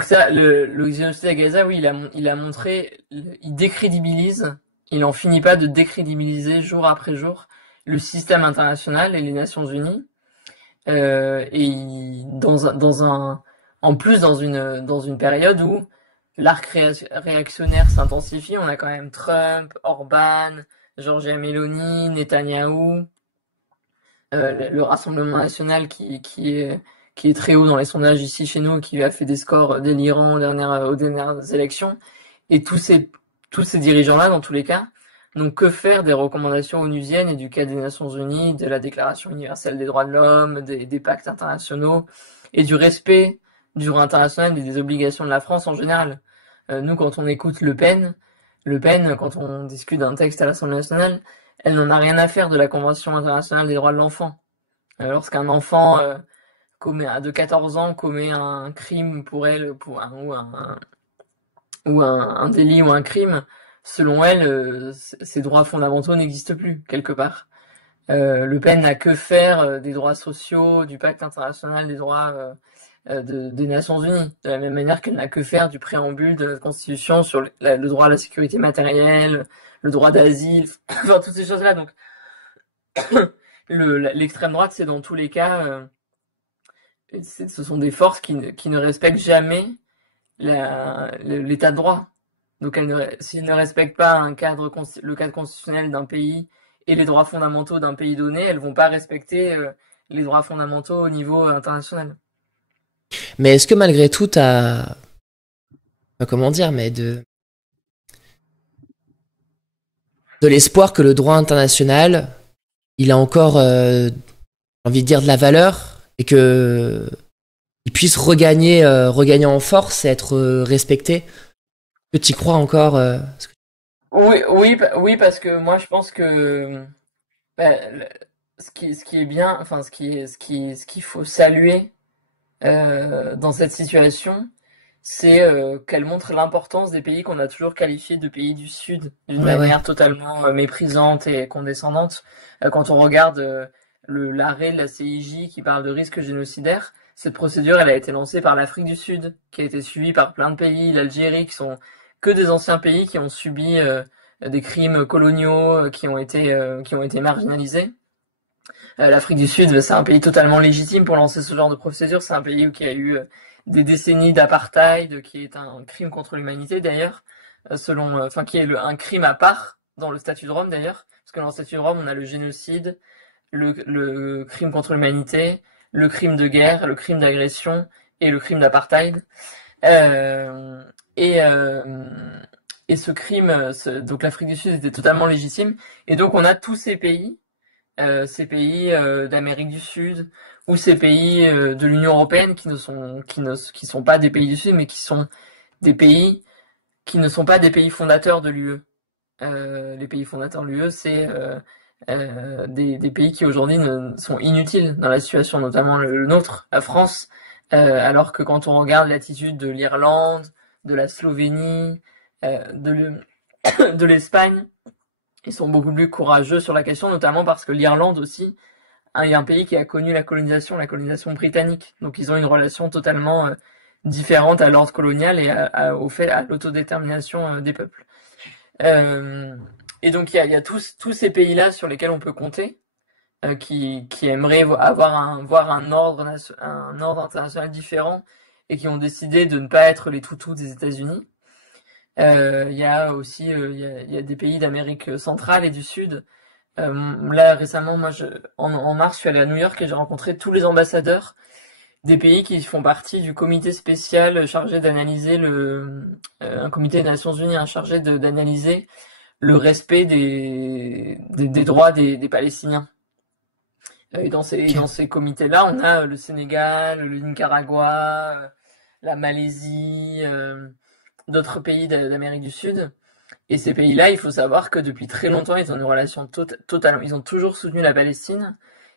ça, le génocide à Gaza, oui, il a montré, il décrédibilise, il en finit pas de décrédibiliser jour après jour le système international et les Nations Unies, et en plus dans une période où l'arc réactionnaire s'intensifie. On a quand même Trump, Orban, Giorgia Meloni, Netanyahou, le Rassemblement national qui est très haut dans les sondages ici chez nous, qui a fait des scores délirants aux dernières élections. Et tous ces dirigeants-là, dans tous les cas, n'ont que faire des recommandations onusiennes et du cas des Nations Unies, de la Déclaration universelle des droits de l'homme, des pactes internationaux et du respect du droit international et des obligations de la France en général. Nous, quand on écoute Le Pen, quand on discute d'un texte à l'Assemblée nationale, elle n'en a rien à faire de la Convention internationale des droits de l'enfant. Lorsqu'un enfant de 14 ans commet un crime pour elle, ou un délit ou un crime, selon elle, ces droits fondamentaux n'existent plus, quelque part. Le Pen n'a que faire des droits sociaux, du pacte international des droits des Nations Unies, de la même manière qu'elle n'a que faire du préambule de la Constitution sur le droit à la sécurité matérielle, le droit d'asile, enfin toutes ces choses-là. Donc l'extrême droite, c'est dans tous les cas, ce sont des forces qui ne respectent jamais l'état de droit. Donc s'ils ne respectent pas le cadre constitutionnel d'un pays et les droits fondamentaux d'un pays donné, elles vont pas respecter les droits fondamentaux au niveau international. Mais est-ce que malgré tout, comment dire, mais de l'espoir que le droit international, il a encore, j'ai envie de dire, de la valeur et que il puisse regagner en force et être respecté? Que tu y crois encore Oui, parce que moi je pense que bah, ce qui est bien, enfin ce qu'il faut saluer dans cette situation, c'est qu'elle montre l'importance des pays qu'on a toujours qualifiés de pays du Sud d'une manière totalement méprisante et condescendante. Quand on regarde l'arrêt de la CIJ qui parle de risque génocidaire, cette procédure, elle a été lancée par l'Afrique du Sud, qui a été suivie par plein de pays, l'Algérie, qui sont que des anciens pays qui ont subi des crimes coloniaux, qui ont été marginalisés. L'Afrique du Sud, c'est un pays totalement légitime pour lancer ce genre de procédure. C'est un pays qui a eu des décennies d'apartheid, qui est un crime contre l'humanité d'ailleurs, qui est un crime à part dans le statut de Rome d'ailleurs, parce que dans le statut de Rome, on a le génocide, le crime contre l'humanité, le crime de guerre, le crime d'agression et le crime d'apartheid. Euh, et, euh, et ce crime, donc l'Afrique du Sud était totalement légitime. Et donc on a tous ces pays d'Amérique du Sud ou ces pays de l'Union européenne qui sont pas des pays du Sud, mais qui sont des pays qui ne sont pas des pays fondateurs de l'UE. Les pays fondateurs de l'UE, c'est des pays qui aujourd'hui sont inutiles dans la situation, notamment le nôtre, la France, alors que quand on regarde l'attitude de l'Irlande, de la Slovénie, de l'Espagne, ils sont beaucoup plus courageux sur la question, notamment parce que l'Irlande aussi est un pays qui a connu la colonisation britannique. Donc ils ont une relation totalement différente à l'ordre colonial et à l'autodétermination des peuples. Et donc il y a tous ces pays-là sur lesquels on peut compter, qui aimeraient voir un ordre international différent et qui ont décidé de ne pas être les toutous des États-Unis. Il y a aussi il y a des pays d'Amérique centrale et du Sud. Là récemment, en mars, je suis allé à New York et j'ai rencontré tous les ambassadeurs des pays qui font partie du comité spécial chargé d'analyser un comité des Nations Unies chargé d'analyser le respect des droits des Palestiniens. Et dans ces comités-là, on a le Sénégal, le Nicaragua, la Malaisie, d'autres pays d'Amérique du Sud. Et ces pays-là, il faut savoir que depuis très longtemps, ils ont une relation totalement. Ils ont toujours soutenu la Palestine.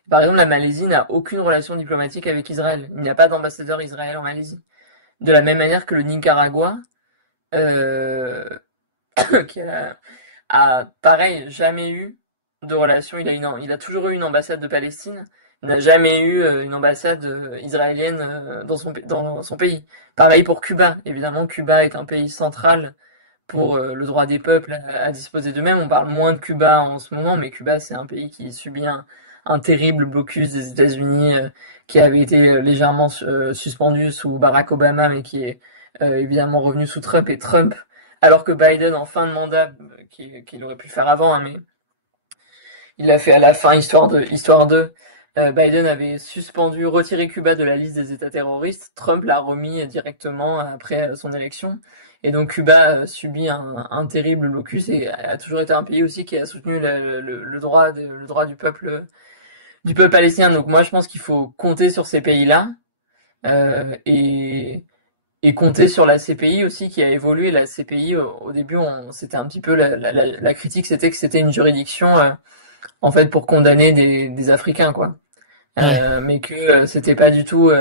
Par exemple, la Malaisie n'a aucune relation diplomatique avec Israël. Il n'y a pas d'ambassadeur Israël en Malaisie. De la même manière que le Nicaragua, qui a pareil, jamais eu de relation. Il a toujours eu une ambassade de Palestine, n'a jamais eu une ambassade israélienne dans son pays. Pareil pour Cuba. Évidemment, Cuba est un pays central pour le droit des peuples à disposer d'eux-mêmes. On parle moins de Cuba en ce moment, mais Cuba, c'est un pays qui subit un terrible blocus des États-Unis qui avait été légèrement suspendu sous Barack Obama, mais qui est évidemment revenu sous Trump. Et Trump, alors que Biden, en fin de mandat, qu'il aurait pu faire avant, hein, mais il l'a fait à la fin, histoire de. Biden avait retiré Cuba de la liste des États terroristes. Trump l'a remis directement après son élection. Et donc Cuba subit un terrible blocus et a toujours été un pays aussi qui a soutenu le droit du peuple palestinien. Donc moi je pense qu'il faut compter sur ces pays-là et compter sur la CPI aussi qui a évolué. La CPI au début c'était un petit peu la critique, c'était que c'était une juridiction en fait pour condamner des Africains quoi. Ouais. Mais que c'était pas du tout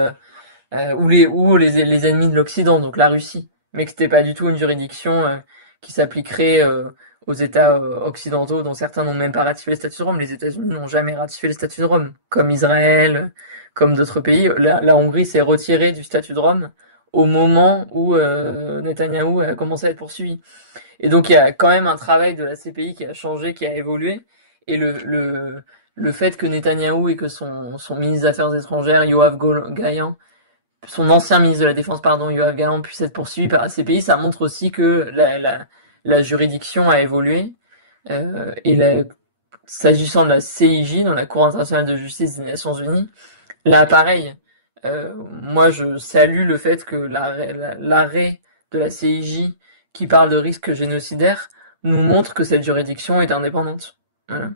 les ennemis de l'Occident, donc la Russie, mais que c'était pas du tout une juridiction qui s'appliquerait aux États occidentaux, dont certains n'ont même pas ratifié le statut de Rome. Les États-Unis n'ont jamais ratifié le statut de Rome, comme Israël, comme d'autres pays. La Hongrie s'est retirée du statut de Rome au moment où Netanyahou a commencé à être poursuivi. Et donc il y a quand même un travail de la CPI qui a changé, qui a évolué, et le fait que Netanyahou et que son ministre des Affaires étrangères, Gallant, son ancien ministre de la Défense, pardon, Yoav Gallant, puisse être poursuivi par la CPI, ça montre aussi que la juridiction a évolué. Et s'agissant de la CIJ, dans la Cour internationale de justice des Nations Unies, là pareil, moi je salue le fait que l'arrêt de la CIJ qui parle de risque génocidaire nous montre que cette juridiction est indépendante. Voilà.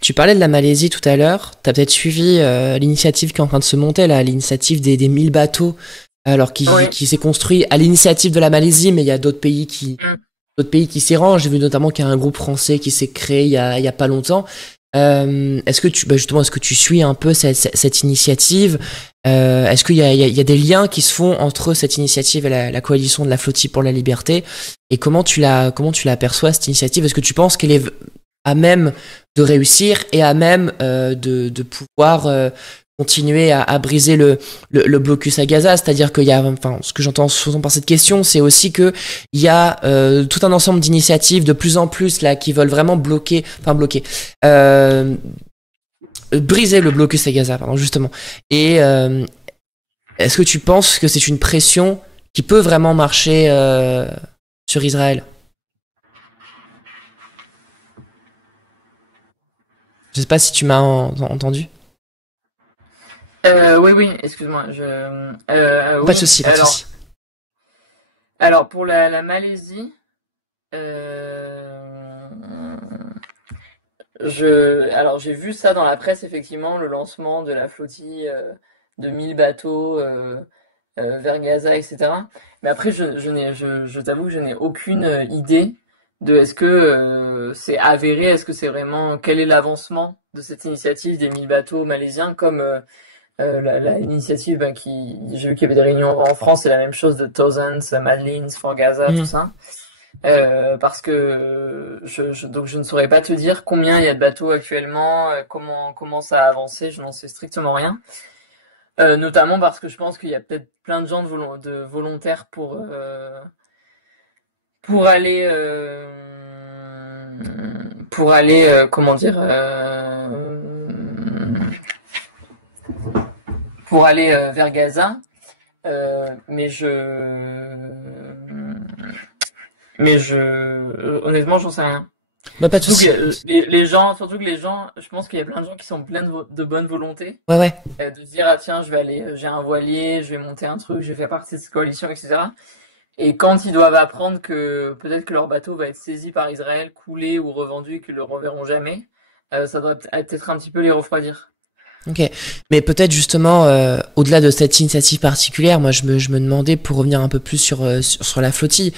Tu parlais de la Malaisie tout à l'heure. T'as peut-être suivi l'initiative qui est en train de se monter, là, l'initiative des 1000 bateaux, alors Oui. qui s'est construit à l'initiative de la Malaisie, mais il y a d'autres pays qui s'y rangent. J'ai vu notamment qu'il y a un groupe français qui s'est créé il y a pas longtemps. Est-ce que tu suis un peu cette initiative? Est-ce qu'il y a des liens qui se font entre cette initiative et la coalition de la flottille pour la liberté? Et comment tu l'aperçois, cette initiative? Est-ce que tu penses qu'elle est à même de réussir et à même de pouvoir continuer à briser le blocus à Gaza? C'est-à-dire qu'il y a, enfin, ce que j'entends souvent par cette question, c'est aussi que il y a tout un ensemble d'initiatives de plus en plus là qui veulent vraiment briser le blocus à Gaza, pardon, justement. Et est-ce que tu penses que c'est une pression qui peut vraiment marcher sur Israël? Je sais pas si tu m'as entendu. Oui, oui, excuse-moi. Pas de Oui, souci, pas de souci. alors pour la Malaisie, euh, alors j'ai vu ça dans la presse effectivement, le lancement de la flottille de 1000 bateaux vers Gaza, etc. Mais après, je t'avoue que je n'ai aucune idée de est-ce que c'est avéré, est-ce que c'est vraiment, quel est l'avancement de cette initiative des 1000 bateaux malaisiens, comme l'initiative j'ai vu qu'il y avait des réunions en France, c'est la même chose de Thousands, Madeleines for Gaza, tout Hmm. ça. Parce que donc je ne saurais pas te dire combien il y a de bateaux actuellement, comment ça a avancé, je n'en sais strictement rien. Notamment parce que je pense qu'il y a peut-être plein de gens de volontaires pour aller comment dire pour aller vers Gaza. Mais honnêtement j'en sais rien. Bah, pas de Surtout que souci. surtout que les gens, je pense qu'il y a plein de gens qui sont pleins de bonne volonté. Ouais, ouais. De se dire ah tiens je vais aller j'ai un voilier, je vais monter un truc, je vais faire partie de cette coalition, etc. Et quand ils doivent apprendre que peut-être que leur bateau va être saisi par Israël, coulé ou revendu et qu'ils le reverront jamais, ça doit peut-être un petit peu les refroidir. Ok. Mais peut-être justement, au-delà de cette initiative particulière, moi je me demandais, pour revenir un peu plus sur la flottille,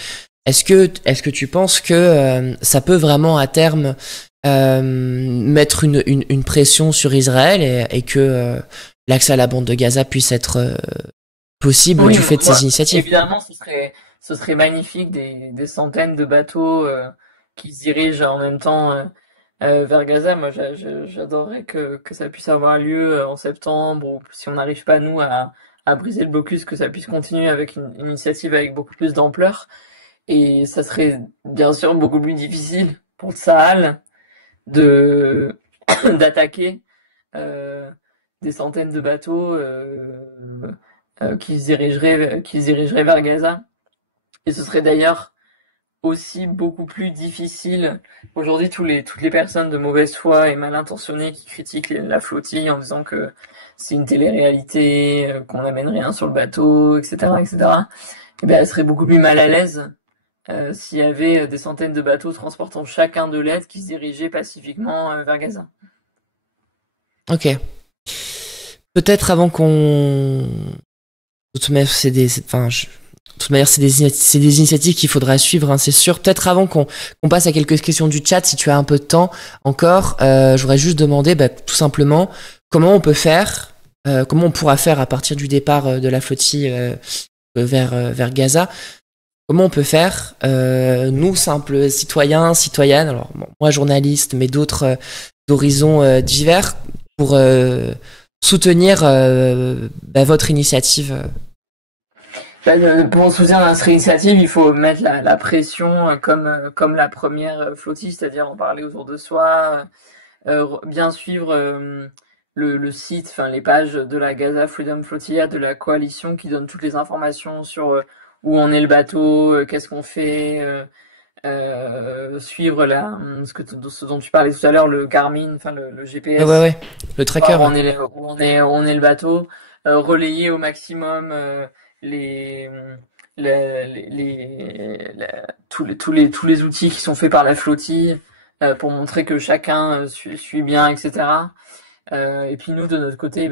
est-ce que tu penses que ça peut vraiment à terme mettre une pression sur Israël et que l'accès à la bande de Gaza puisse être possible Oui, du fait de ces initiatives? évidemment, ce serait magnifique des centaines de bateaux qui se dirigent en même temps vers Gaza. Moi, j'adorerais que ça puisse avoir lieu en septembre, ou si on n'arrive pas, nous, à briser le blocus, que ça puisse continuer avec une initiative avec beaucoup plus d'ampleur. Et ça serait bien sûr beaucoup plus difficile pour Tsahal de d'attaquer euh, des centaines de bateaux qui se dirigeraient vers Gaza. Et ce serait d'ailleurs aussi beaucoup plus difficile. Aujourd'hui, toutes les personnes de mauvaise foi et mal intentionnées qui critiquent la flottille en disant que c'est une télé-réalité, qu'on n'amène rien sur le bateau, etc., etc., eh ben, elles seraient beaucoup plus mal à l'aise s'il y avait des centaines de bateaux transportant chacun de l'aide qui se dirigeaient pacifiquement vers Gaza. Ok. Peut-être avant qu'on... De toute manière, c'est des initiatives qu'il faudra suivre, hein, c'est sûr. Peut-être avant qu'on passe à quelques questions du chat, si tu as un peu de temps encore, je voudrais juste demander tout simplement comment on peut faire, comment on pourra faire à partir du départ de la flottille vers Gaza. Comment on peut faire, nous, simples citoyens, citoyennes, alors bon, moi journaliste, mais d'autres d'horizons divers, pour soutenir votre initiative Pour soutenir notre initiative, il faut mettre la pression comme la première flottille, c'est-à-dire en parler autour de soi, bien suivre le site, enfin les pages de la Gaza Freedom Flotilla, de la coalition qui donne toutes les informations sur où en est le bateau, qu'est-ce qu'on fait, suivre ce dont tu parlais tout à l'heure, le Garmin, enfin le GPS, ouais, le tracker. Où en est le bateau, relayer au maximum les, tous les outils qui sont faits par la flottille pour montrer que chacun suit bien, etc. Et puis nous, de notre côté,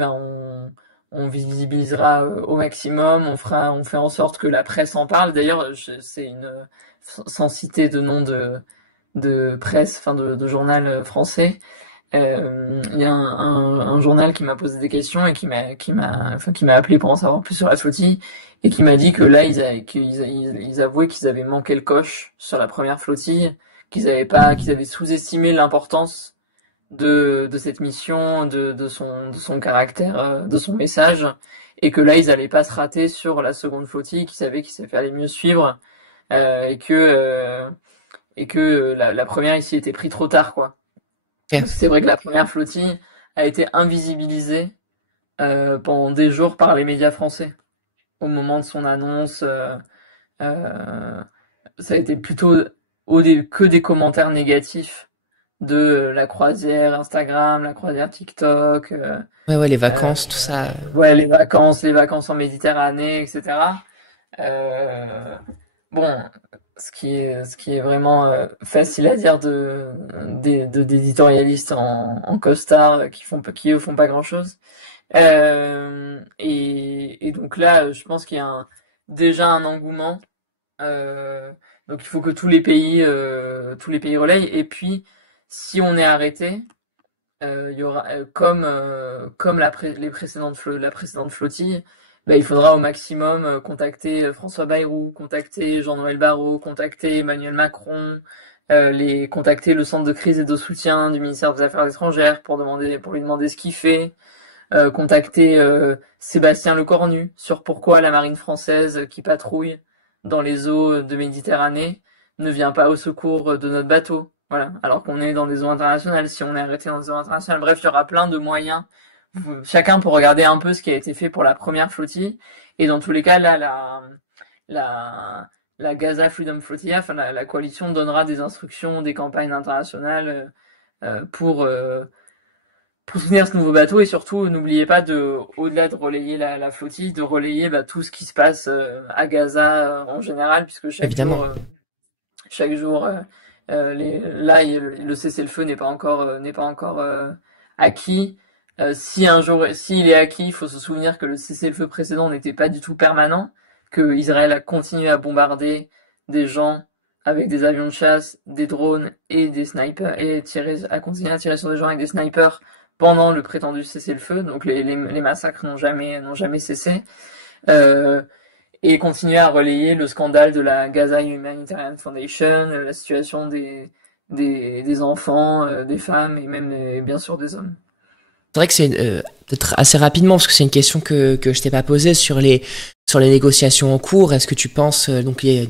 on visibilisera au maximum, on fait en sorte que la presse en parle. D'ailleurs, sans citer de nom de presse, enfin de journal français, il y a un journal qui m'a posé des questions et qui m'a appelé pour en savoir plus sur la flottille et qui m'a dit que là ils avouaient qu'ils avaient manqué le coche sur la première flottille, qu'ils avaient sous-estimé l'importance de cette mission, de son caractère, de son message, et que là ils allaient pas se rater sur la seconde flottille, qu'ils savaient qu'il fallait mieux suivre, et que la première ici était pris trop tard, quoi. Okay. C'est vrai que la première flottille a été invisibilisée pendant des jours par les médias français. Au moment de son annonce, ça a été plutôt que des commentaires négatifs de la croisière Instagram, la croisière TikTok. Ouais, les vacances, tout ça. Ouais, les vacances en Méditerranée, etc. Bon, ce qui est vraiment facile à dire d'éditorialistes en costard qui eux font pas grand-chose. Et donc là, je pense qu'il y a déjà un engouement. Donc il faut que tous les pays relayent. Et puis, si on est arrêté, il y aura comme la précédente flottille, il faudra au maximum contacter François Bayrou, contacter Jean-Noël Barrot, contacter Emmanuel Macron, contacter le centre de crise et de soutien du ministère des Affaires étrangères pour lui demander ce qu'il fait, contacter Sébastien Lecornu sur pourquoi la marine française qui patrouille dans les eaux de Méditerranée ne vient pas au secours de notre bateau. Voilà, alors qu'on est dans des eaux internationales, si on est arrêté dans des eaux internationales. Bref, il y aura plein de moyens. Chacun pour regarder un peu ce qui a été fait pour la première flottille. Et dans tous les cas, là, la Gaza Freedom Flotilla, enfin la coalition donnera des instructions, des campagnes internationales pour soutenir ce nouveau bateau. Et surtout, n'oubliez pas au-delà de relayer la flottille, de relayer tout ce qui se passe à Gaza en général, puisque chaque jour le cessez-le-feu n'est pas encore acquis. S'il est acquis, il faut se souvenir que le cessez-le-feu précédent n'était pas du tout permanent, que Israël a continué à bombarder des gens avec des avions de chasse, des drones et des snipers, et a continué à tirer sur des gens avec des snipers pendant le prétendu cessez-le-feu. Donc les massacres n'ont jamais cessé. Et continuer à relayer le scandale de la Gaza Humanitarian Foundation, la situation des enfants, des femmes et même bien sûr des hommes. C'est vrai que c'est peut-être assez rapidement parce que c'est une question que je t'ai pas posée sur les négociations en cours. Est-ce que tu penses donc les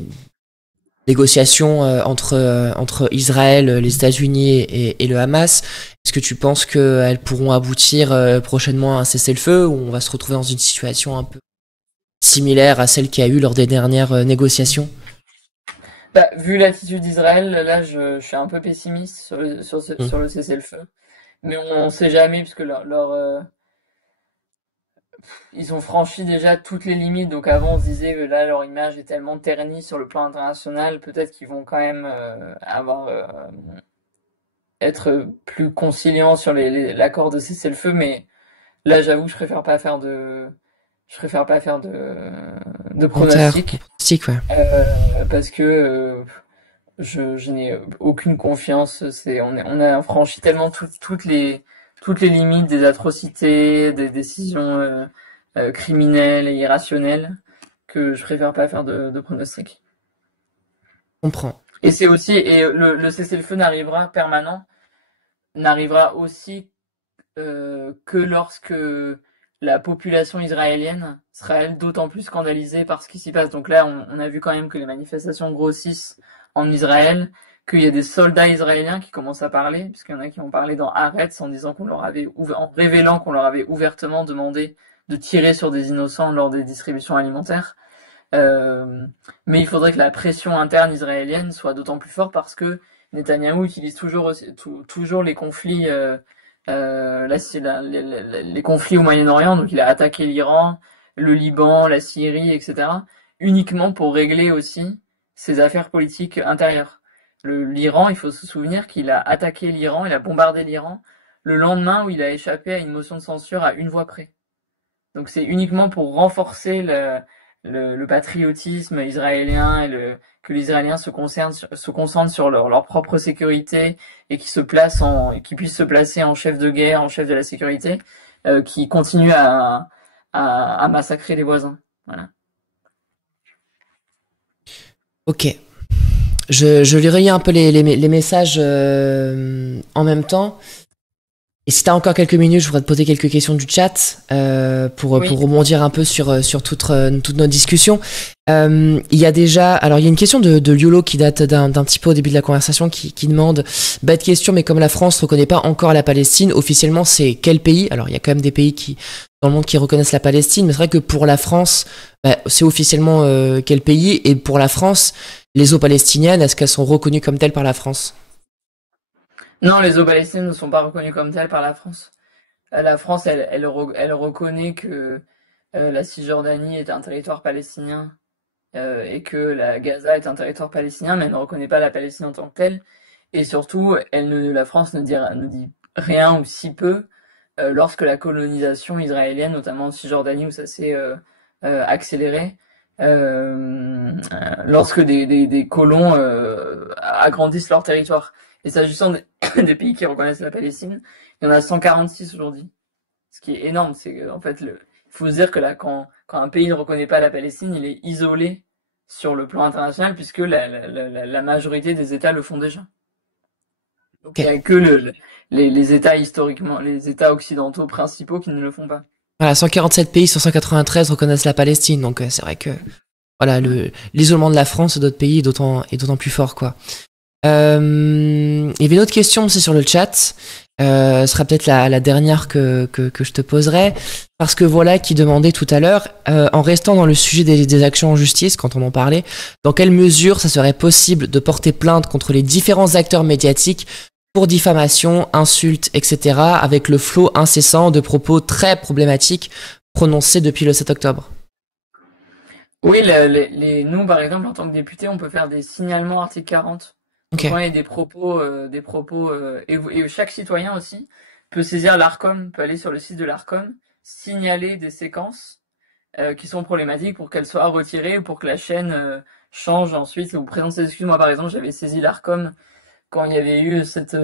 négociations entre Israël, les États-Unis et le Hamas, est-ce que tu penses qu'elles pourront aboutir prochainement à un cessez-le-feu ou on va se retrouver dans une situation un peu similaire à celle qu'il y a eu lors des dernières négociations? Bah, vu l'attitude d'Israël, là, je suis un peu pessimiste Hmm. sur le cessez-le-feu. Mais on sait jamais, puisque ils ont franchi déjà toutes les limites. Donc avant, on se disait que là, leur image est tellement ternie sur le plan international, peut-être qu'ils vont quand même être plus conciliants sur l'accord de cessez-le-feu. Mais là, j'avoue que je préfère pas faire de Commentaire, pronostic, pronostic, ouais. parce que je n'ai aucune confiance. On a franchi tellement toutes les limites des atrocités, des décisions criminelles et irrationnelles que je préfère pas faire de pronostic. Je comprends. Et c'est aussi, et le cessez-le-feu n'arrivera aussi que lorsque la population israélienne sera elle d'autant plus scandalisée par ce qui s'y passe. Donc là, on a vu quand même que les manifestations grossissent en Israël, qu'il y a des soldats israéliens qui commencent à parler, puisqu'il y en a qui ont parlé dans Haaretz en disant en révélant qu'on leur avait ouvertement demandé de tirer sur des innocents lors des distributions alimentaires. Euh, mais il faudrait que la pression interne israélienne soit d'autant plus forte parce que Netanyahou utilise toujours les conflits, les conflits au Moyen-Orient. Donc il a attaqué l'Iran, le Liban, la Syrie, etc. uniquement pour régler aussi ses affaires politiques intérieures. L'Iran, il faut se souvenir qu'il a attaqué l'Iran, il a bombardé l'Iran le lendemain où il a échappé à une motion de censure à une voix près. Donc c'est uniquement pour renforcer le patriotisme israélien que les Israéliens se concentrent sur leur propre sécurité et et qui puissent se placer en chef de guerre, en chef de la sécurité, qui continuent à massacrer les voisins. Voilà. Ok. Je lirai un peu les messages en même temps. Et si t'as encore quelques minutes, je voudrais te poser quelques questions du chat pour Oui. rebondir un peu sur toute notre discussion. Il y a déjà, alors il y a une question de Liolo qui date d'un petit peu au début de la conversation qui demande, bête question, mais comme la France reconnaît pas encore la Palestine, officiellement c'est quel pays? Alors il y a quand même des pays dans le monde qui reconnaissent la Palestine, mais c'est vrai que pour la France, bah, c'est officiellement quel pays? Et pour la France, les eaux palestiniennes, est-ce qu'elles sont reconnues comme telles par la France? Non, les eaux palestiniennes ne sont pas reconnues comme telles par la France. La France, elle reconnaît que la Cisjordanie est un territoire palestinien et que la Gaza est un territoire palestinien, mais elle ne reconnaît pas la Palestine en tant que telle. Et surtout, la France ne dit rien ou si peu lorsque la colonisation israélienne, notamment en Cisjordanie où ça s'est accéléré, lorsque des colons agrandissent leur territoire. Et s'agissant des pays qui reconnaissent la Palestine, il y en a 146 aujourd'hui. Ce qui est énorme, c'est qu'en fait, il faut se dire que là, quand un pays ne reconnaît pas la Palestine, il est isolé sur le plan international puisque la majorité des États le font déjà. Donc Ok. il n'y a que les États historiquement, les États occidentaux principaux qui ne le font pas. Voilà, 147 pays sur 193 reconnaissent la Palestine, donc c'est vrai que voilà, l'isolement de la France et d'autres pays est d'autant plus fort, quoi. Il y avait une autre question aussi sur le chat. Ce sera peut-être la dernière que je te poserai. Parce que voilà, qui demandait tout à l'heure, en restant dans le sujet des actions en justice, quand on en parlait, dans quelle mesure ça serait possible de porter plainte contre les différents acteurs médiatiques pour diffamation, insultes, etc., avec le flot incessant de propos très problématiques prononcés depuis le 7 octobre. Oui, nous, par exemple, en tant que député, on peut faire des signalements article 40. Ok. Donc, quand il y a et chaque citoyen aussi peut saisir l'Arcom, peut aller sur le site de l'Arcom, signaler des séquences qui sont problématiques pour qu'elles soient retirées ou pour que la chaîne change ensuite ou présente ses excuses. Moi, par exemple, j'avais saisi l'Arcom quand il y avait eu cette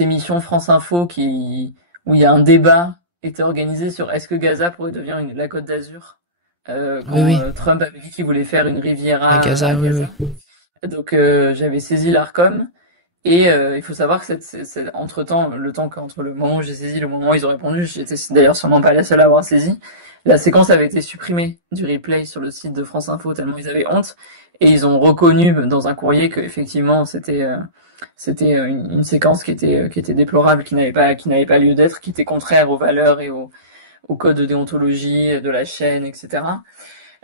émission France Info où il y a un débat était organisé sur est-ce que Gaza pourrait devenir la Côte d'Azur Oui, quand oui. Trump avait dit qu'il voulait faire une À Riviera Gaza, à oui, oui. Gaza. Donc j'avais saisi l'Arcom et il faut savoir que entre-temps, entre le moment où j'ai saisi et le moment où ils ont répondu, j'étais d'ailleurs sûrement pas la seule à avoir saisi, la séquence avait été supprimée du replay sur le site de France Info tellement ils avaient honte et ils ont reconnu dans un courrier que effectivement c'était une séquence qui était déplorable, qui n'avait pas lieu d'être, qui était contraire aux valeurs et au code de déontologie de la chaîne, etc.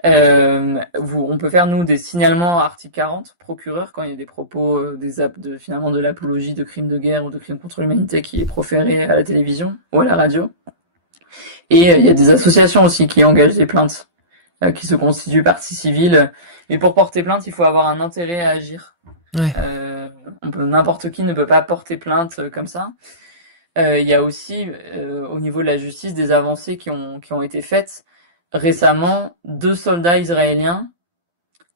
On peut faire, nous, des signalements article 40, procureur, quand il y a des propos finalement de l'apologie de crimes de guerre ou de crimes contre l'humanité qui est proféré à la télévision ou à la radio. Et il y a des associations aussi qui engagent des plaintes, qui se constituent partie civile. Mais pour porter plainte, il faut avoir un intérêt à agir. Ouais. N'importe qui ne peut pas porter plainte comme ça. Il y a aussi, au niveau de la justice, des avancées qui ont été faites. Récemment, deux soldats israéliens,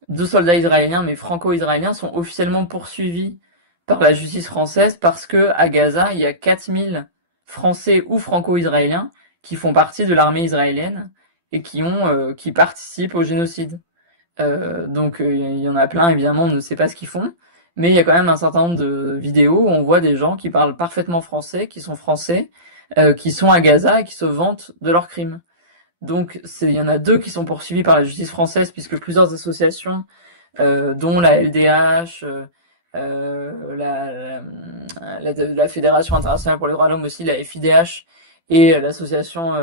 mais franco-israéliens, sont officiellement poursuivis par la justice française parce que à Gaza, il y a 4000 Français ou franco-israéliens qui font partie de l'armée israélienne et qui participent au génocide. Donc il y en a plein, évidemment, on ne sait pas ce qu'ils font, mais il y a quand même un certain nombre de vidéos où on voit des gens qui parlent parfaitement français, qui sont à Gaza et qui se vantent de leurs crimes. Donc il y en a deux qui sont poursuivis par la justice française puisque plusieurs associations, dont la LDH, la Fédération internationale pour les droits de l'homme aussi, la FIDH et l'association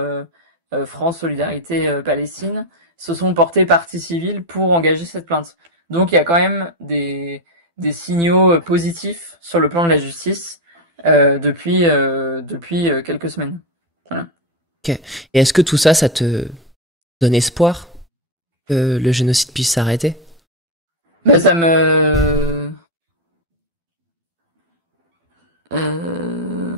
France Solidarité Palestine, se sont portés partie civile pour engager cette plainte. Donc il y a quand même des signaux positifs sur le plan de la justice depuis quelques semaines. Voilà. Ok. Et est-ce que tout ça, ça te donne espoir que le génocide puisse s'arrêter? Bah, ça me... Euh,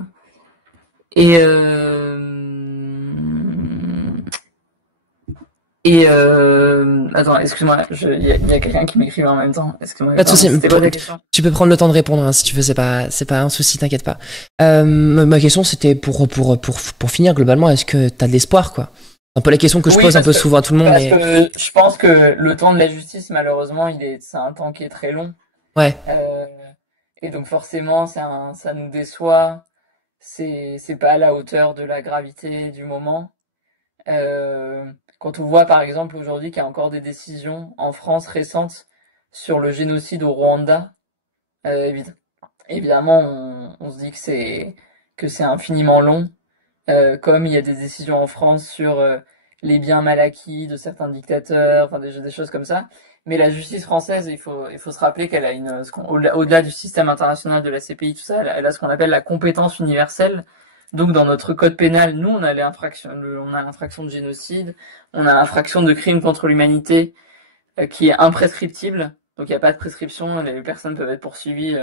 Et attends, excuse-moi, il y a quelqu'un qui m'écrivait en même temps. Excuse-moi, Pas de pardon, souci. c'était quoi ta question? Tu peux prendre le temps de répondre, hein, si tu veux, c'est pas un souci, t'inquiète pas. Ma question, c'était pour finir, globalement, est-ce que t'as de l'espoir, quoi? Un peu la question que je Oui, pose un peu souvent à tout le monde, parce mais que je pense que le temps de la justice, malheureusement, c'est un temps qui est très long. ouais, Euh, et donc forcément, ça nous déçoit. C'est pas à la hauteur de la gravité du moment. Quand on voit par exemple aujourd'hui qu'il y a encore des décisions en France récentes sur le génocide au Rwanda, évidemment on se dit que c'est infiniment long, comme il y a des décisions en France sur les biens mal acquis de certains dictateurs, enfin des choses comme ça. Mais la justice française, il faut se rappeler qu'elle a au-delà du système international de la CPI, tout ça, elle a ce qu'on appelle la compétence universelle. Donc dans notre code pénal, nous on a l'infraction de génocide, on a l'infraction de crime contre l'humanité qui est imprescriptible. Donc il n'y a pas de prescription, les personnes peuvent être poursuivies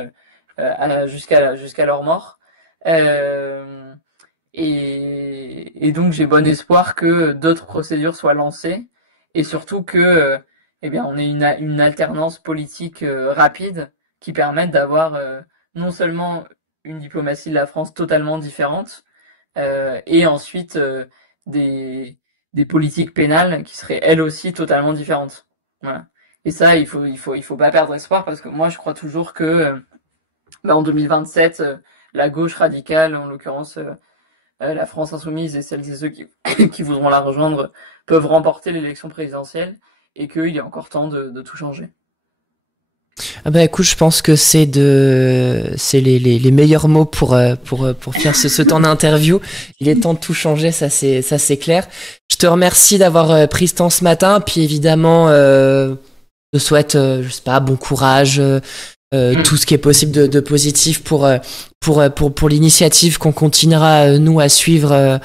jusqu'à leur mort. Euh, donc j'ai bon espoir que d'autres procédures soient lancées et surtout que on ait une alternance politique rapide qui permette d'avoir non seulement une diplomatie de la France totalement différente et ensuite des, des politiques pénales qui seraient elles aussi totalement différentes. Voilà. Et ça, il faut pas perdre espoir parce que moi je crois toujours que en 2027, la gauche radicale, en l'occurrence la France insoumise et celles et ceux qui voudront la rejoindre peuvent remporter l'élection présidentielle et qu'il y a encore temps de tout changer. ah bah écoute, je pense que c'est les meilleurs mots pour finir ce temps d'interview. Il est temps de tout changer, ça c'est clair. Je te remercie d'avoir pris ce temps ce matin, puis évidemment, je te souhaite, je sais pas, bon courage, tout ce qui est possible de positif pour l'initiative qu'on continuera nous à suivre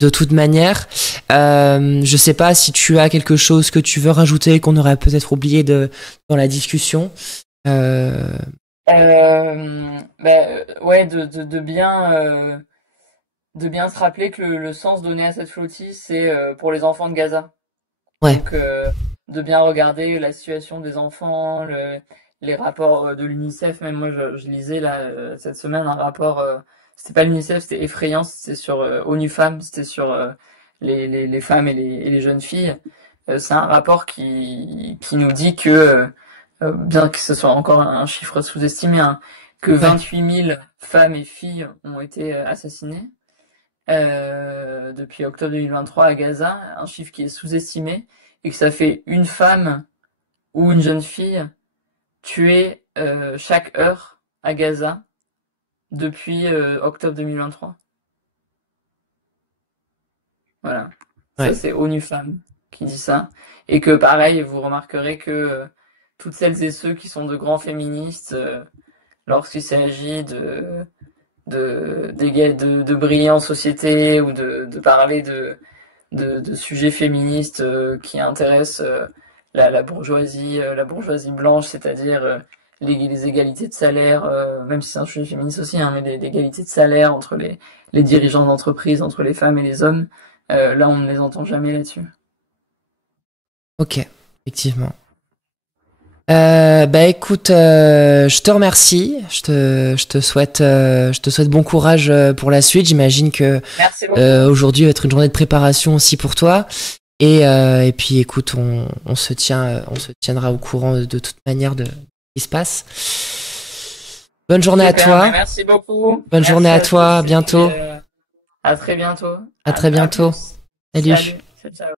de toute manière. Je sais pas si tu as quelque chose que tu veux rajouter qu'on aurait peut-être oublié dans la discussion. Ouais, de bien se rappeler que le sens donné à cette flottille, c'est pour les enfants de Gaza. Ouais, Donc, de bien regarder la situation des enfants, les rapports de l'UNICEF. Même moi, je lisais là cette semaine un rapport. C'était pas l'UNICEF, c'était effrayant. C'était sur ONU Femmes, c'était sur les femmes et les jeunes filles. C'est un rapport qui nous dit que, bien que ce soit encore un chiffre sous-estimé, hein, que ouais. 28 000 femmes et filles ont été assassinées depuis octobre 2023 à Gaza, un chiffre qui est sous-estimé, et que ça fait une femme ou une jeune fille tuée chaque heure à Gaza depuis octobre 2023. Voilà. Ça, Ouais. c'est ONU Femmes. qui dit ça. Et que pareil, vous remarquerez que toutes celles et ceux qui sont de grands féministes, lorsqu'il s'agit de briller en société ou de parler de sujets féministes qui intéressent la bourgeoisie blanche, c'est-à-dire les égalités de salaire, même si c'est un sujet féministe aussi, hein, mais l'égalité de salaire entre les dirigeants d'entreprise, entre les femmes et les hommes, là on ne les entend jamais là-dessus. Ok, effectivement. Bah écoute, je te remercie. Je te souhaite bon courage pour la suite. J'imagine que aujourd'hui va être une journée de préparation aussi pour toi. Et puis écoute, on se tiendra au courant de toute manière de ce qui se passe. Bonne journée à toi. Merci beaucoup. Bonne journée à toi. À bientôt. À très bientôt. À très bientôt. Salut. Ciao.